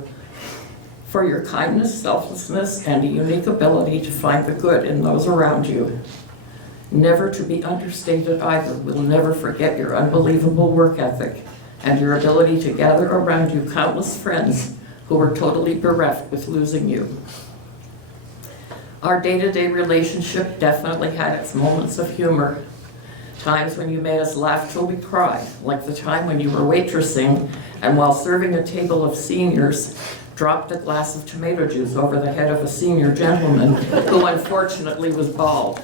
for your kindness, selflessness, and a unique ability to find the good in those around you. Never to be understated either, we'll never forget your unbelievable work ethic and your ability to gather around you countless friends who were totally bereft with losing you. Our day-to-day relationship definitely had its moments of humor. Times when you made us laugh till we cried, like the time when you were waitressing and while serving a table of seniors, dropped a glass of tomato juice over the head of a senior gentleman who unfortunately was bald.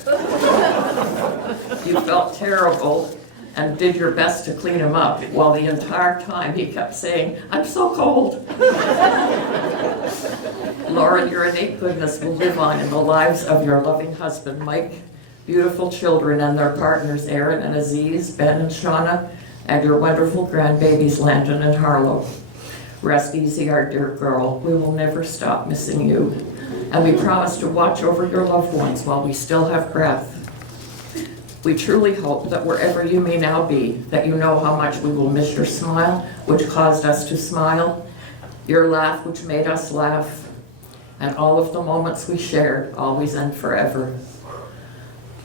You felt terrible and did your best to clean him up, while the entire time he kept saying, "I'm so cold." Lauren, your innate goodness will live on in the lives of your loving husband, Mike, beautiful children and their partners, Aaron and Aziz, Ben and Shauna, and your wonderful grandbabies, Landon and Harlow. Rest easy, our dear girl. We will never stop missing you. And we promise to watch over your loved ones while we still have breath. We truly hope that wherever you may now be, that you know how much we will miss your smile, which caused us to smile, your laugh, which made us laugh, and all of the moments we shared, always and forever.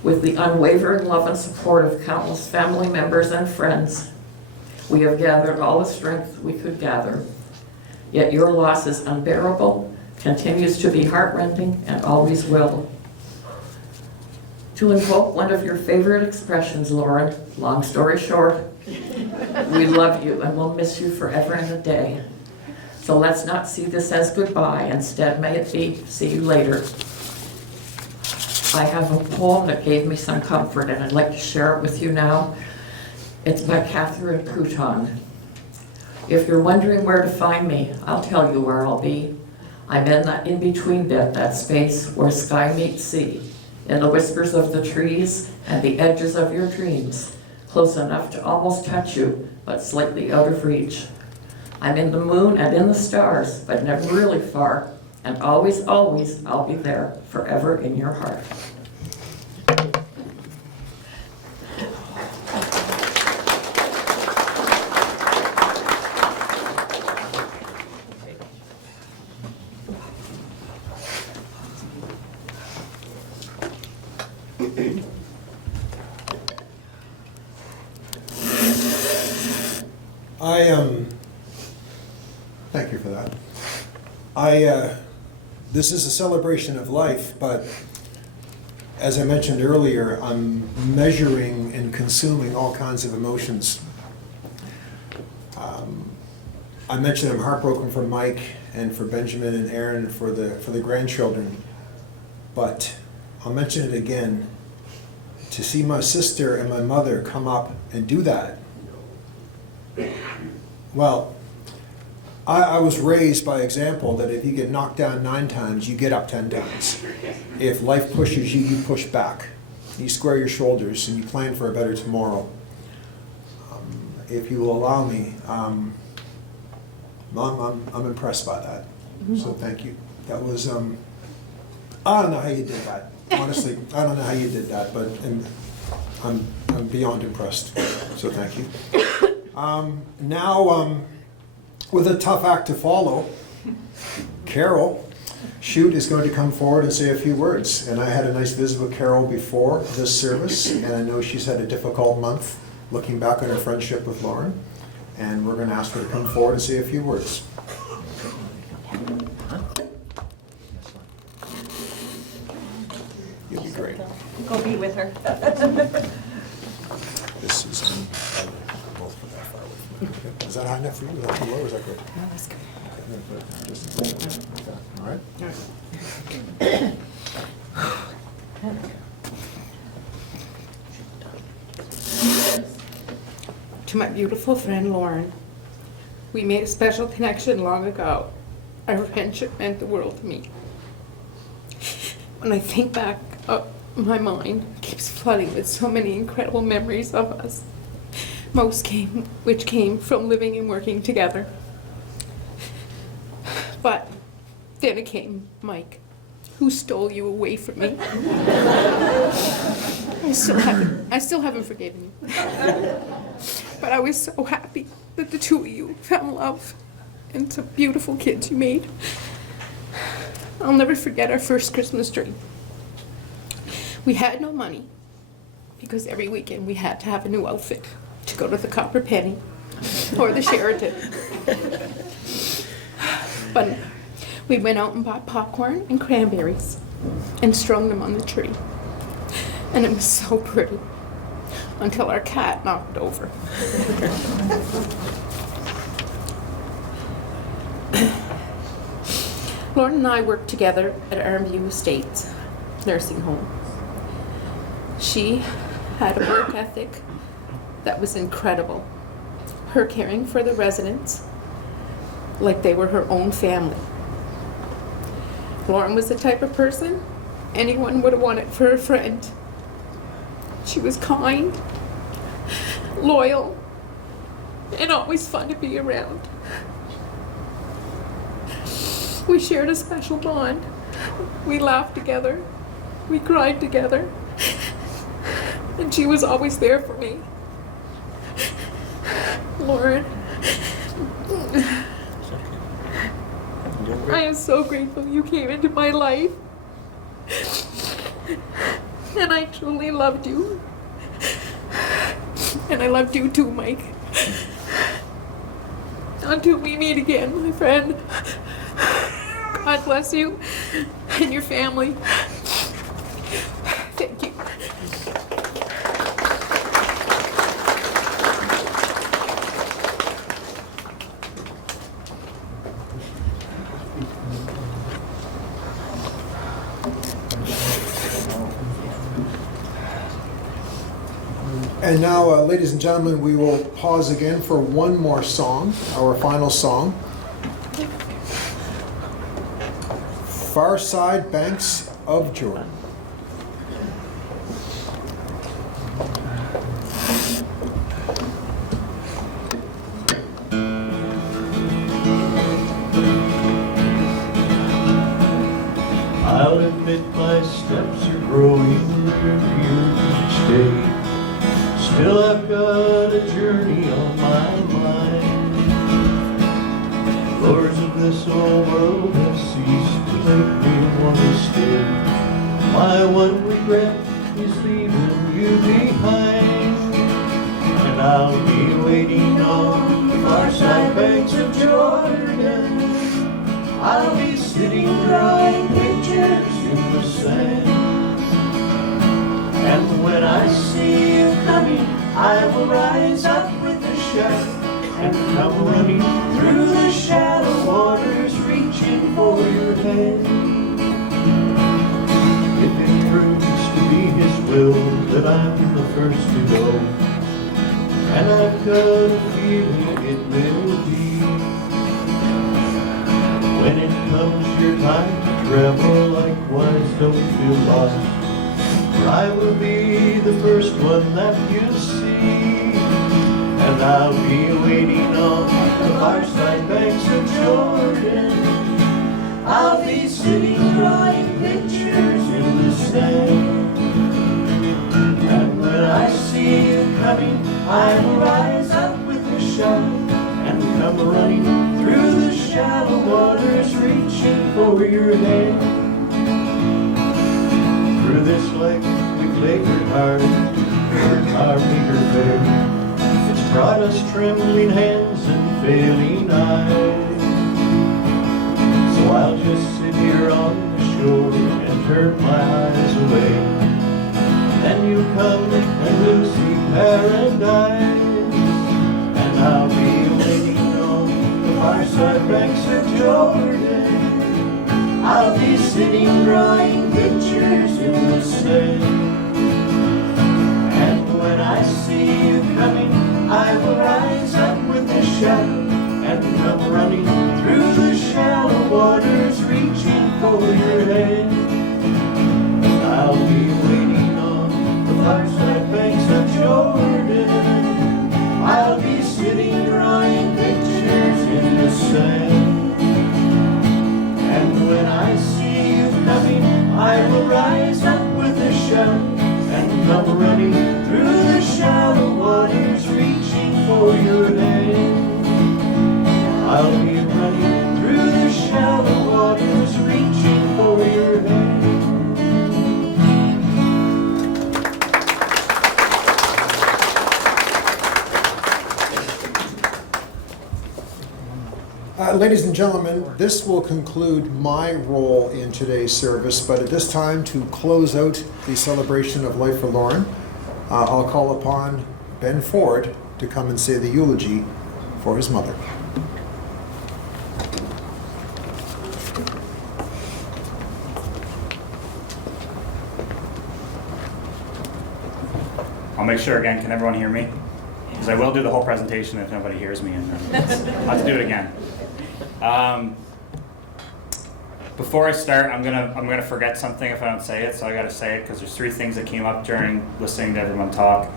With the unwavering love and support of countless family members and friends, we have gathered all the strength we could gather. Yet your loss is unbearable, continues to be heartrending, and always will. To invoke one of your favorite expressions, Lauren, long story short, we love you and will miss you forever and a day. So let's not see this as goodbye. Instead, may it be, see you later. I have a poem that gave me some comfort, and I'd like to share it with you now. It's by Catherine Couton. If you're wondering where to find me, I'll tell you where I'll be. I'm in that in-between bit, that space where sky meets sea, in the whispers of the trees and the edges of your dreams, close enough to almost touch you, but slightly out of reach. I'm in the moon and in the stars, but never really far. And always, always, I'll be there, forever in your heart. Thank you for that. This is a celebration of life, but as I mentioned earlier, I'm measuring and consuming all kinds of emotions. I mentioned I'm heartbroken for Mike and for Benjamin and Aaron and for the grandchildren, but I'll mention it again. To see my sister and my mother come up and do that, well, I was raised by example that if you get knocked down 9 times, you get up 10 times. If life pushes you, you push back. You square your shoulders and you plan for a better tomorrow. If you will allow me, I'm impressed by that. So thank you. That was, I don't know how you did that. Honestly, I don't know how you did that, but I'm beyond impressed. So thank you. Now, with a tough act to follow, Carol Shute is going to come forward and say a few words. And I had a nice visit with Carol before this service, and I know she's had a difficult month looking back on her friendship with Lauren. And we're going to ask her to come forward and say a few words. You'll be great. Go be with her. This is both put that far away from me. Okay. Is that high enough for you? Is that too low or is that good? No, that's good. Okay. All right. To my beautiful friend Lauren, we made a special connection long ago. Our friendship meant the world to me. When I think back, my mind keeps flooding with so many incredible memories of us, which came from living and working together. But then it came Mike, who stole you away from me. I still haven't forgiven you. But I was so happy that the two of you found love and some beautiful kids you made. I'll never forget our first Christmas tree. We had no money because every weekend we had to have a new outfit to go to the Copper Penny or the Sheraton. But we went out and bought popcorn and cranberries and strung them on the tree. And it was so pretty until our cat knocked over. Lauren and I worked together at Armview Estates nursing home. She had a work ethic that was incredible. Her caring for the residents like they were her own family. Lauren was the type of person anyone would have wanted for a friend. She was kind, loyal, and always fun to be around. We shared a special bond. We laughed together. We cried together. And she was always there for me. Lauren, I am so grateful you came into my life. And I truly loved you. And I loved you too, Mike. Until we meet again, my friend. God bless you and your family. Thank you. And now, ladies and gentlemen, we will pause again for one more song, our final song. Far Side Banks of Jordan. here each day. Still I've got a journey on my mind. Lords of this old world have ceased to make me want to stay. My one regret is leaving you behind. And I'll be waiting on the far side banks of Jordan. I'll be sitting drawing pictures in the sand. And when I see you coming, I will rise up with a shout and come running through the shallow waters, reaching for your hand. If it proves to be His will that I'm the first to go, and I've got a feeling it will be, when it comes your time to travel, likewise don't feel lost. For I will be the first one that you see, and I'll be waiting on the far side banks of Jordan. I'll be sitting drawing pictures in the sand. And when I see you coming, I will rise up with a shout and come running through the shallow waters, reaching for your hand. Through this life we've labored hard, earned our meager fare. It's brought us trembling hands and failing eyes. So I'll just sit here on the shore and turn my eyes away. Then you come and we'll see paradise. And I'll be waiting on the far side banks of Jordan. I'll be sitting drawing pictures in the sand. And when I see you coming, I will rise up with a shout and come running through the shallow waters, reaching for your hand. I'll be waiting on the far side banks of Jordan. I'll be sitting drawing pictures in the sand. And when I see you coming, I will rise up with a shout and come running through the shallow waters, reaching for your hand. I'll be running through the shallow waters, reaching for your hand. Ladies and gentlemen, this will conclude my role in today's service, but at this time, to close out the celebration of life for Lauren, I'll call upon Ben Ford to come and say the eulogy for his mother. I'll make sure again, can everyone hear me? Because I will do the whole presentation if nobody hears me, and I'll have to do it again. Before I start, I'm gonna forget something if I don't say it, so I gotta say it because there's three things that came up during listening to everyone talk.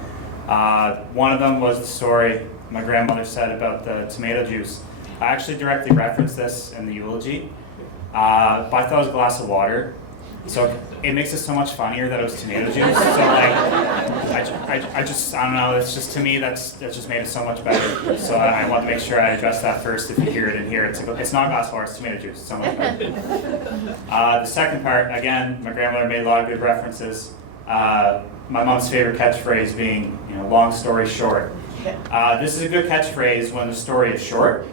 One of them was the story my grandmother said about the tomato juice. I actually directly referenced this in the eulogy, but I thought it was a glass of water. So it makes it so much funnier that it was tomato juice. So like, I don't know. It's just, to me, that's just made it so much better. So I wanted to make sure I address that first. If you hear it in here, it's not glass of water. It's tomato juice. It's so much better. The second part, again, my grandmother made a lot of good references. My mom's favorite catchphrase being, long story short. This is a good catchphrase when the story is short.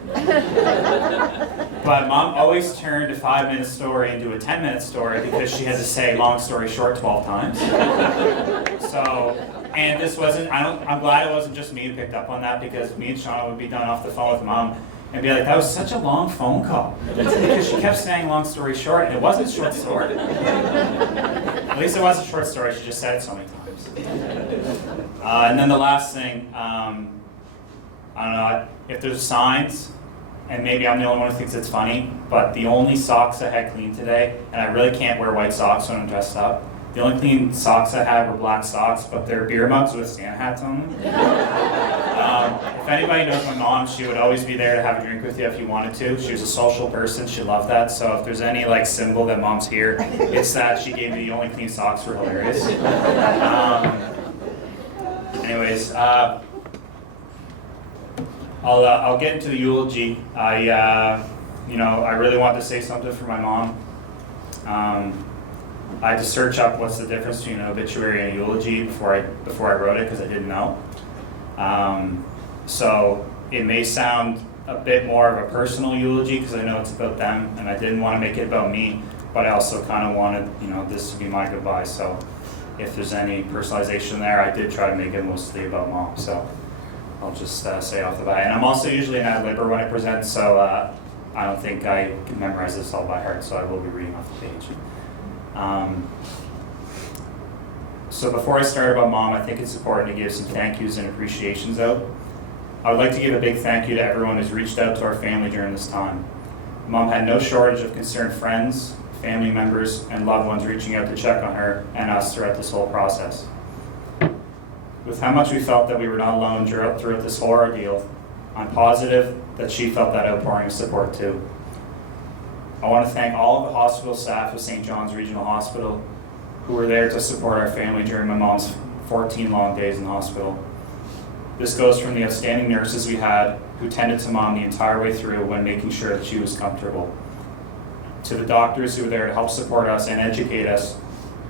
But Mom always turned a 5-minute story into a 10-minute story because she had to say long story short 12 times. So, and this wasn't, I'm glad it wasn't just me who picked up on that, because me and Shauna would be done off the phone with Mom and be like, that was such a long phone call. Because she kept saying long story short, and it wasn't short story. At least it was a short story, she just said it so many times. And then the last thing, I don't know, if there's signs, and maybe I'm the only one who thinks it's funny, but the only socks I had clean today, and I really can't wear white socks when I'm dressed up, the only clean socks I had were black socks, but they're beer mugs with Santa hats on them. If anybody knows my mom, she would always be there to have a drink with you if you wanted to. She was a social person. She loved that. So if there's any like symbol that mom's here, it's that she gave me the only clean socks were hilarious. Anyways, I'll get into the eulogy. I really wanted to say something for my mom. I had to search up what's the difference between an obituary and a eulogy before I wrote it because I didn't know. So it may sound a bit more of a personal eulogy because I know it's about them, and I didn't want to make it about me, but I also kind of wanted, this to be my goodbye. So if there's any personalization there, I did try to make it mostly about mom. So I'll just say off the bat. And I'm also usually an ad-libber when I present, so I don't think I can memorize this all by heart, so I will be reading off the page. So before I start about mom, I think it's important to give some thank yous and appreciations out. I would like to give a big thank you to everyone who's reached out to our family during this time. Mom had no shortage of concerned friends, family members, and loved ones reaching out to check on her and us throughout this whole process. With how much we felt that we were not alone throughout this whole ordeal, I'm positive that she felt that outpouring of support too. I want to thank all of the hospital staff of St. John's Regional Hospital who were there to support our family during my mom's 14 long days in the hospital. This goes from the outstanding nurses we had who tended to mom the entire way through when making sure that she was comfortable, to the doctors who were there to help support us and educate us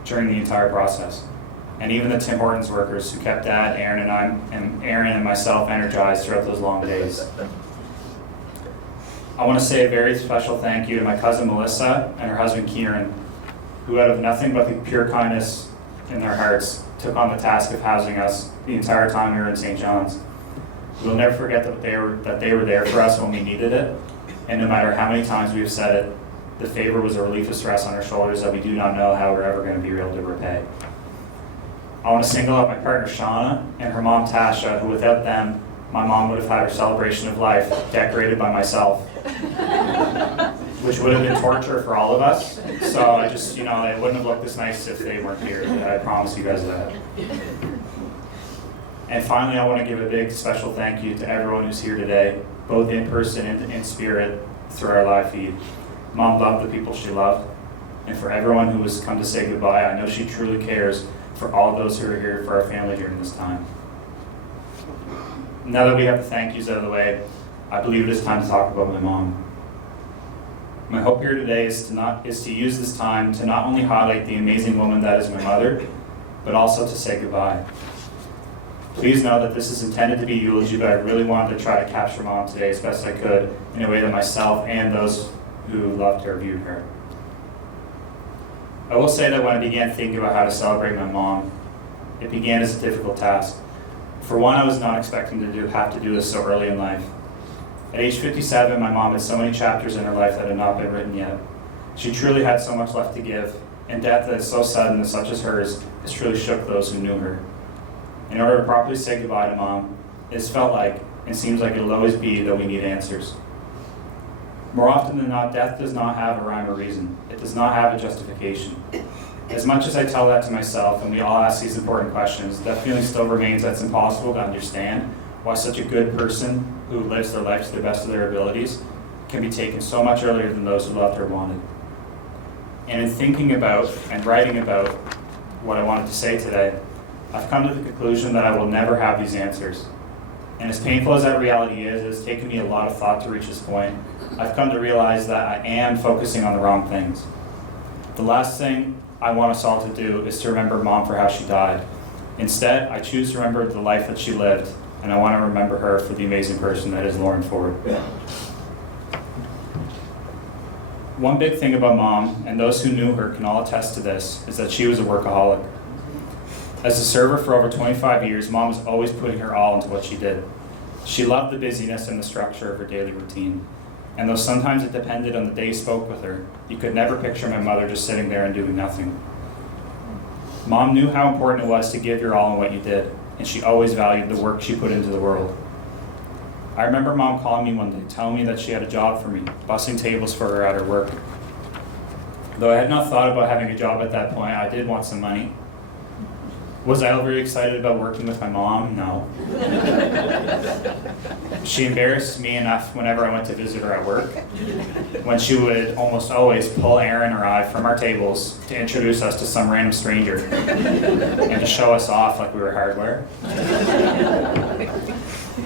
during the entire process, and even the Tim Hortons workers who kept Dad, Aaron and myself energized throughout those long days. I want to say a very special thank you to my cousin Melissa and her husband Kieran, who out of nothing but the pure kindness in their hearts took on the task of housing us the entire time we were in St. John's. We'll never forget that they were there for us when we needed it, and no matter how many times we've said it, the favor was a relief of stress on our shoulders that we do not know how we're ever going to be able to repay. I want to single out my partner Shauna and her mom Tasha, who without them, my mom would have had her celebration of life decorated by myself, which would have been torture for all of us. So I just, it wouldn't have looked this nice if they weren't here. I promise you guys that. And finally, I want to give a big special thank you to everyone who's here today, both in person and in spirit through our live feed. Mom loved the people she loved. And for everyone who has come to say goodbye, I know she truly cares for all those who are here for our family during this time. Now that we have the thank yous out of the way, I believe it is time to talk about my mom. My hope here today is to use this time to not only highlight the amazing woman that is my mother, but also to say goodbye. Please know that this is intended to be a eulogy, but I really wanted to try to capture Mom today as best I could in a way that myself and those who loved her viewed her. I will say that when I began thinking about how to celebrate my mom, it began as a difficult task. For one, I was not expecting to have to do this so early in life. At age 57, my mom had so many chapters in her life that had not been written yet. She truly had so much left to give, and death that is so sudden and such as hers has truly shook those who knew her. In order to properly say goodbye to Mom, it's felt like, and seems like it'll always be, that we need answers. More often than not, death does not have a rhyme or reason. It does not have a justification. As much as I tell that to myself, and we all ask these important questions, that feeling still remains that it's impossible to understand why such a good person who lives their life to the best of their abilities can be taken so much earlier than those who loved her wanted. And in thinking about and writing about what I wanted to say today, I've come to the conclusion that I will never have these answers. And as painful as that reality is, it has taken me a lot of thought to reach this point. I've come to realize that I am focusing on the wrong things. The last thing I want us all to do is to remember Mom for how she died. Instead, I choose to remember the life that she lived, and I want to remember her for the amazing person that is Lauren Ford. One big thing about Mom, and those who knew her can all attest to this, is that she was a workaholic. As a server for over 25 years, Mom was always putting her all into what she did. She loved the busyness and the structure of her daily routine. And though sometimes it depended on the day you spoke with her, you could never picture my mother just sitting there and doing nothing. Mom knew how important it was to give your all in what you did, and she always valued the work she put into the world. I remember Mom calling me one day, telling me that she had a job for me, bussing tables for her at her work. Though I had not thought about having a job at that point, I did want some money. Was I very excited about working with my mom? No. She embarrassed me enough whenever I went to visit her at work, when she would almost always pull Aaron or I from our tables to introduce us to some random stranger and to show us off like we were hardware.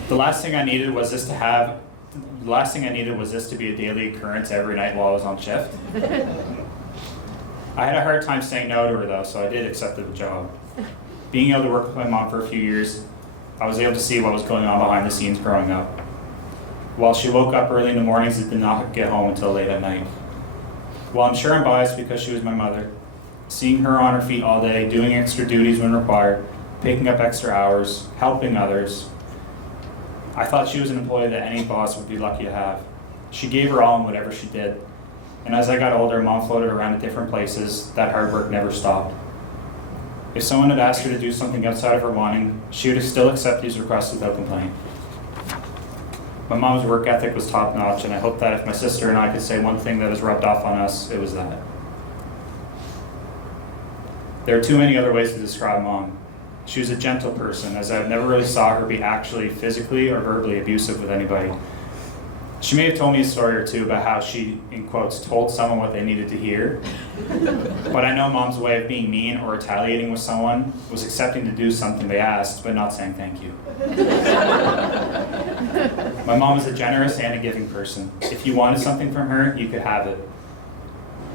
The last thing I needed was this to be a daily occurrence every night while I was on shift. I had a hard time saying no to her though, so I did accept the job. Being able to work with my mom for a few years, I was able to see what was going on behind the scenes growing up. While she woke up early in the mornings and did not get home until late at night. While I'm sure I'm biased because she was my mother, seeing her on her feet all day, doing extra duties when required, picking up extra hours, helping others, I thought she was an employee that any boss would be lucky to have. She gave her all in whatever she did. And as I got older, Mom floated around at different places. That hard work never stopped. If someone had asked her to do something outside of her wanting, she would still accept these requests without complaint. My mom's work ethic was top notch, and I hope that if my sister and I could say one thing that has rubbed off on us, it was that. There are too many other ways to describe Mom. She was a gentle person, as I never really saw her be actually physically or verbally abusive with anybody. She may have told me a story or two about how she, in quotes, told someone what they needed to hear. But I know Mom's way of being mean or retaliating with someone was accepting to do something they asked, but not saying thank you. My mom was a generous and a giving person. If you wanted something from her, you could have it.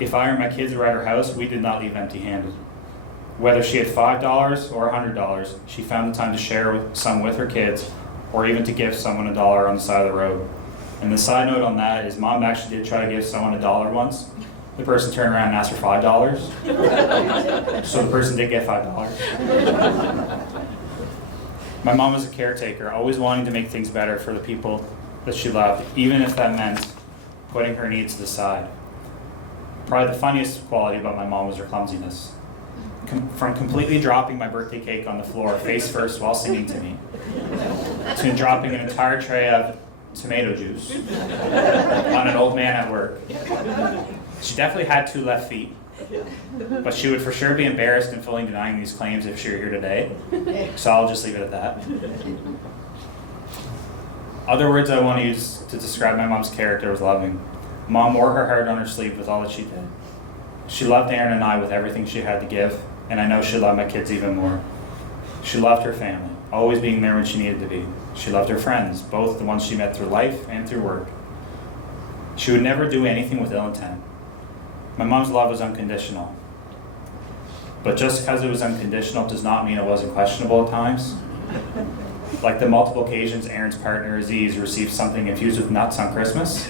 If I or my kids were at her house, we did not leave empty-handed. Whether she had $5 or $100, she found the time to share some with her kids, or even to give someone $1 on the side of the road. And the side note on that is Mom actually did try to give someone $1 once. The person turned around and asked for $5. So the person did get $5. My mom was a caretaker, always wanting to make things better for the people that she loved, even if that meant putting her needs to the side. Probably the funniest quality about my mom was her clumsiness. From completely dropping my birthday cake on the floor face first while singing to me, to dropping an entire tray of tomato juice on an old man at work. She definitely had 2 left feet, but she would for sure be embarrassed and fully denying these claims if she were here today, so I'll just leave it at that. Other words I want to use to describe my mom's character was loving. Mom wore her heart on her sleeve with all that she did. She loved Aaron and I with everything she had to give, and I know she loved my kids even more. She loved her family, always being there when she needed to be. She loved her friends, both the ones she met through life and through work. She would never do anything with ill intent. My mom's love was unconditional. But just because it was unconditional does not mean it wasn't questionable at times. Like the multiple occasions Aaron's partner Aziz received something infused with nuts on Christmas.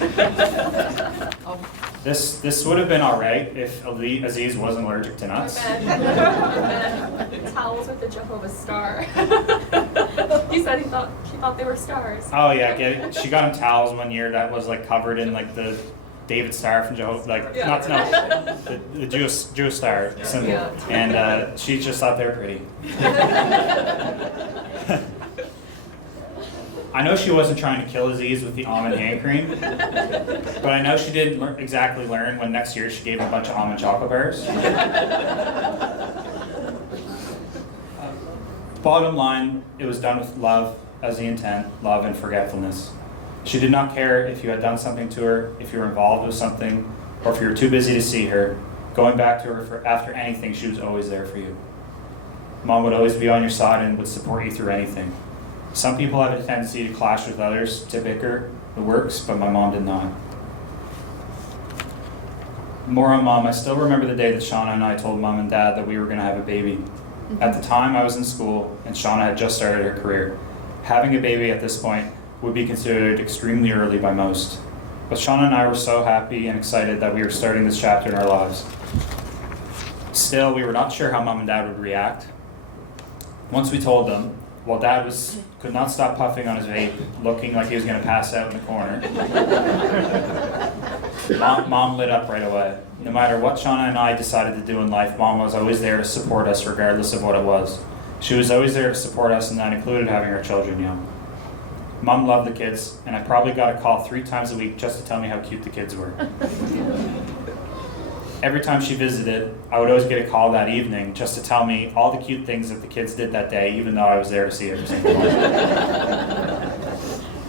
This would have been alright if Aziz wasn't allergic to nuts. And towels with the Jehovah's Star. He said she thought they were stars. Oh yeah, she got him towels one year that was like covered in like the David Star from Jehovah, the Jewish star symbol, Yeah. and she just thought they were pretty. I know she wasn't trying to kill Aziz with the almond hand cream, but I know she didn't exactly learn when next year she gave him a bunch of almond chocolate bars. Bottom line, it was done with love as the intent, love and forgetfulness. She did not care if you had done something to her, if you were involved with something, or if you were too busy to see her. Going back to her after anything, she was always there for you. Mom would always be on your side and would support you through anything. Some people have a tendency to clash with others, to bicker, the works, but my mom did not. More on Mom, I still remember the day that Shauna and I told Mom and Dad that we were going to have a baby. At the time, I was in school, and Shauna had just started her career. Having a baby at this point would be considered extremely early by most. But Shauna and I were so happy and excited that we were starting this chapter in our lives. Still, we were not sure how Mom and Dad would react. Once we told them, while Dad could not stop puffing on his vape, looking like he was going to pass out in the corner, Mom lit up right away. No matter what Shauna and I decided to do in life, Mom was always there to support us regardless of what it was. She was always there to support us, and that included having our children young. Mom loved the kids, and I probably got a call 3 times a week just to tell me how cute the kids were. every time she visited, I would always get a call that evening just to tell me all the cute things that the kids did that day, even though I was there to see every single one.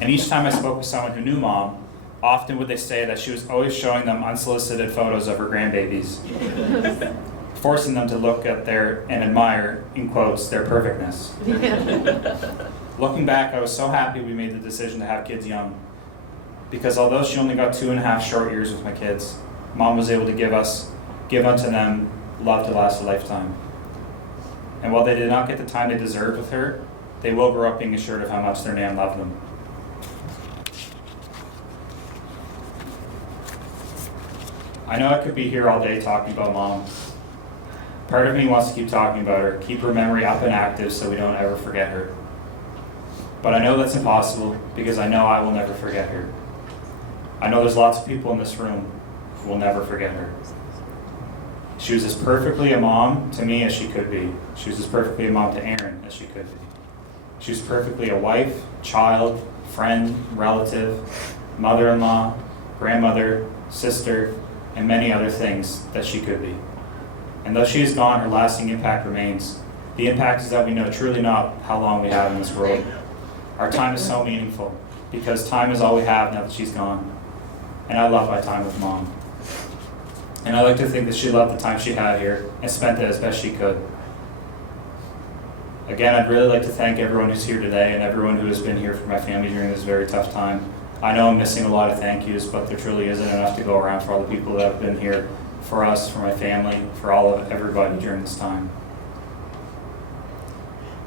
And each time I spoke with someone who knew Mom, often would they say that she was always showing them unsolicited photos of her grandbabies, forcing them to look at and admire, in quotes, their perfectness. Looking back, I was so happy we made the decision to have kids young, because although she only got 2.5 short years with my kids, Mom was able to give unto them love to last a lifetime. And while they did not get the time they deserved with her, they will grow up being assured of how much their Nan loved them. I know I could be here all day talking about Mom. Part of me wants to keep talking about her, keep her memory up and active so we don't ever forget her. But I know that's impossible because I know I will never forget her. I know there's lots of people in this room who will never forget her. She was as perfectly a mom to me as she could be. She was as perfectly a mom to Aaron as she could be. She was perfectly a wife, child, friend, relative, mother-in-law, grandmother, sister, and many other things that she could be. And though she is gone, her lasting impact remains. The impact is that we know truly not how long we have in this world. Our time is so meaningful because time is all we have now that she's gone. And I love my time with Mom. And I like to think that she loved the time she had here and spent it as best she could. Again, I'd really like to thank everyone who's here today and everyone who has been here for my family during this very tough time. I know I'm missing a lot of thank yous, but there truly isn't enough to go around for all the people that have been here for us, for my family, for everybody during this time.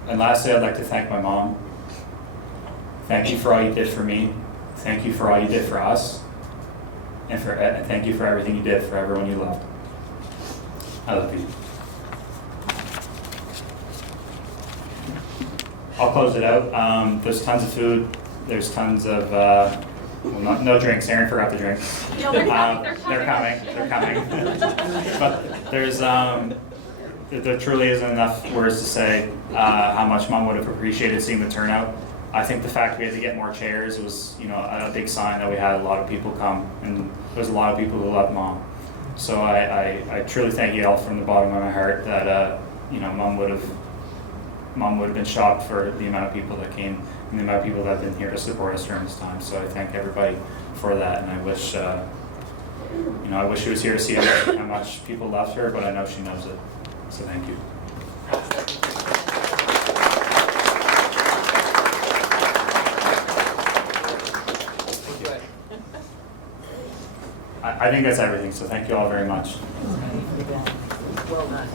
And lastly, I'd like to thank my mom. Thank you for all you did for me. Thank you for all you did for us. And thank you for everything you did for everyone you loved. I love you. I'll close it out. There's tons of food. There's tons of, no drinks. Aaron forgot the drink. No, they're coming. They're coming. But there truly isn't enough words to say how much Mom would have appreciated seeing the turnout. I think the fact we had to get more chairs was, a big sign that we had a lot of people come, and there's a lot of people who love Mom. So I truly thank you all from the bottom of my heart that Mom would have been shocked for the amount of people that came and the amount of people that have been here to support us during this time. So I thank everybody for that, and I wish I wish she was here to see how much people loved her, but I know she knows it. So thank you. I think that's everything, so thank you all very much. Well done.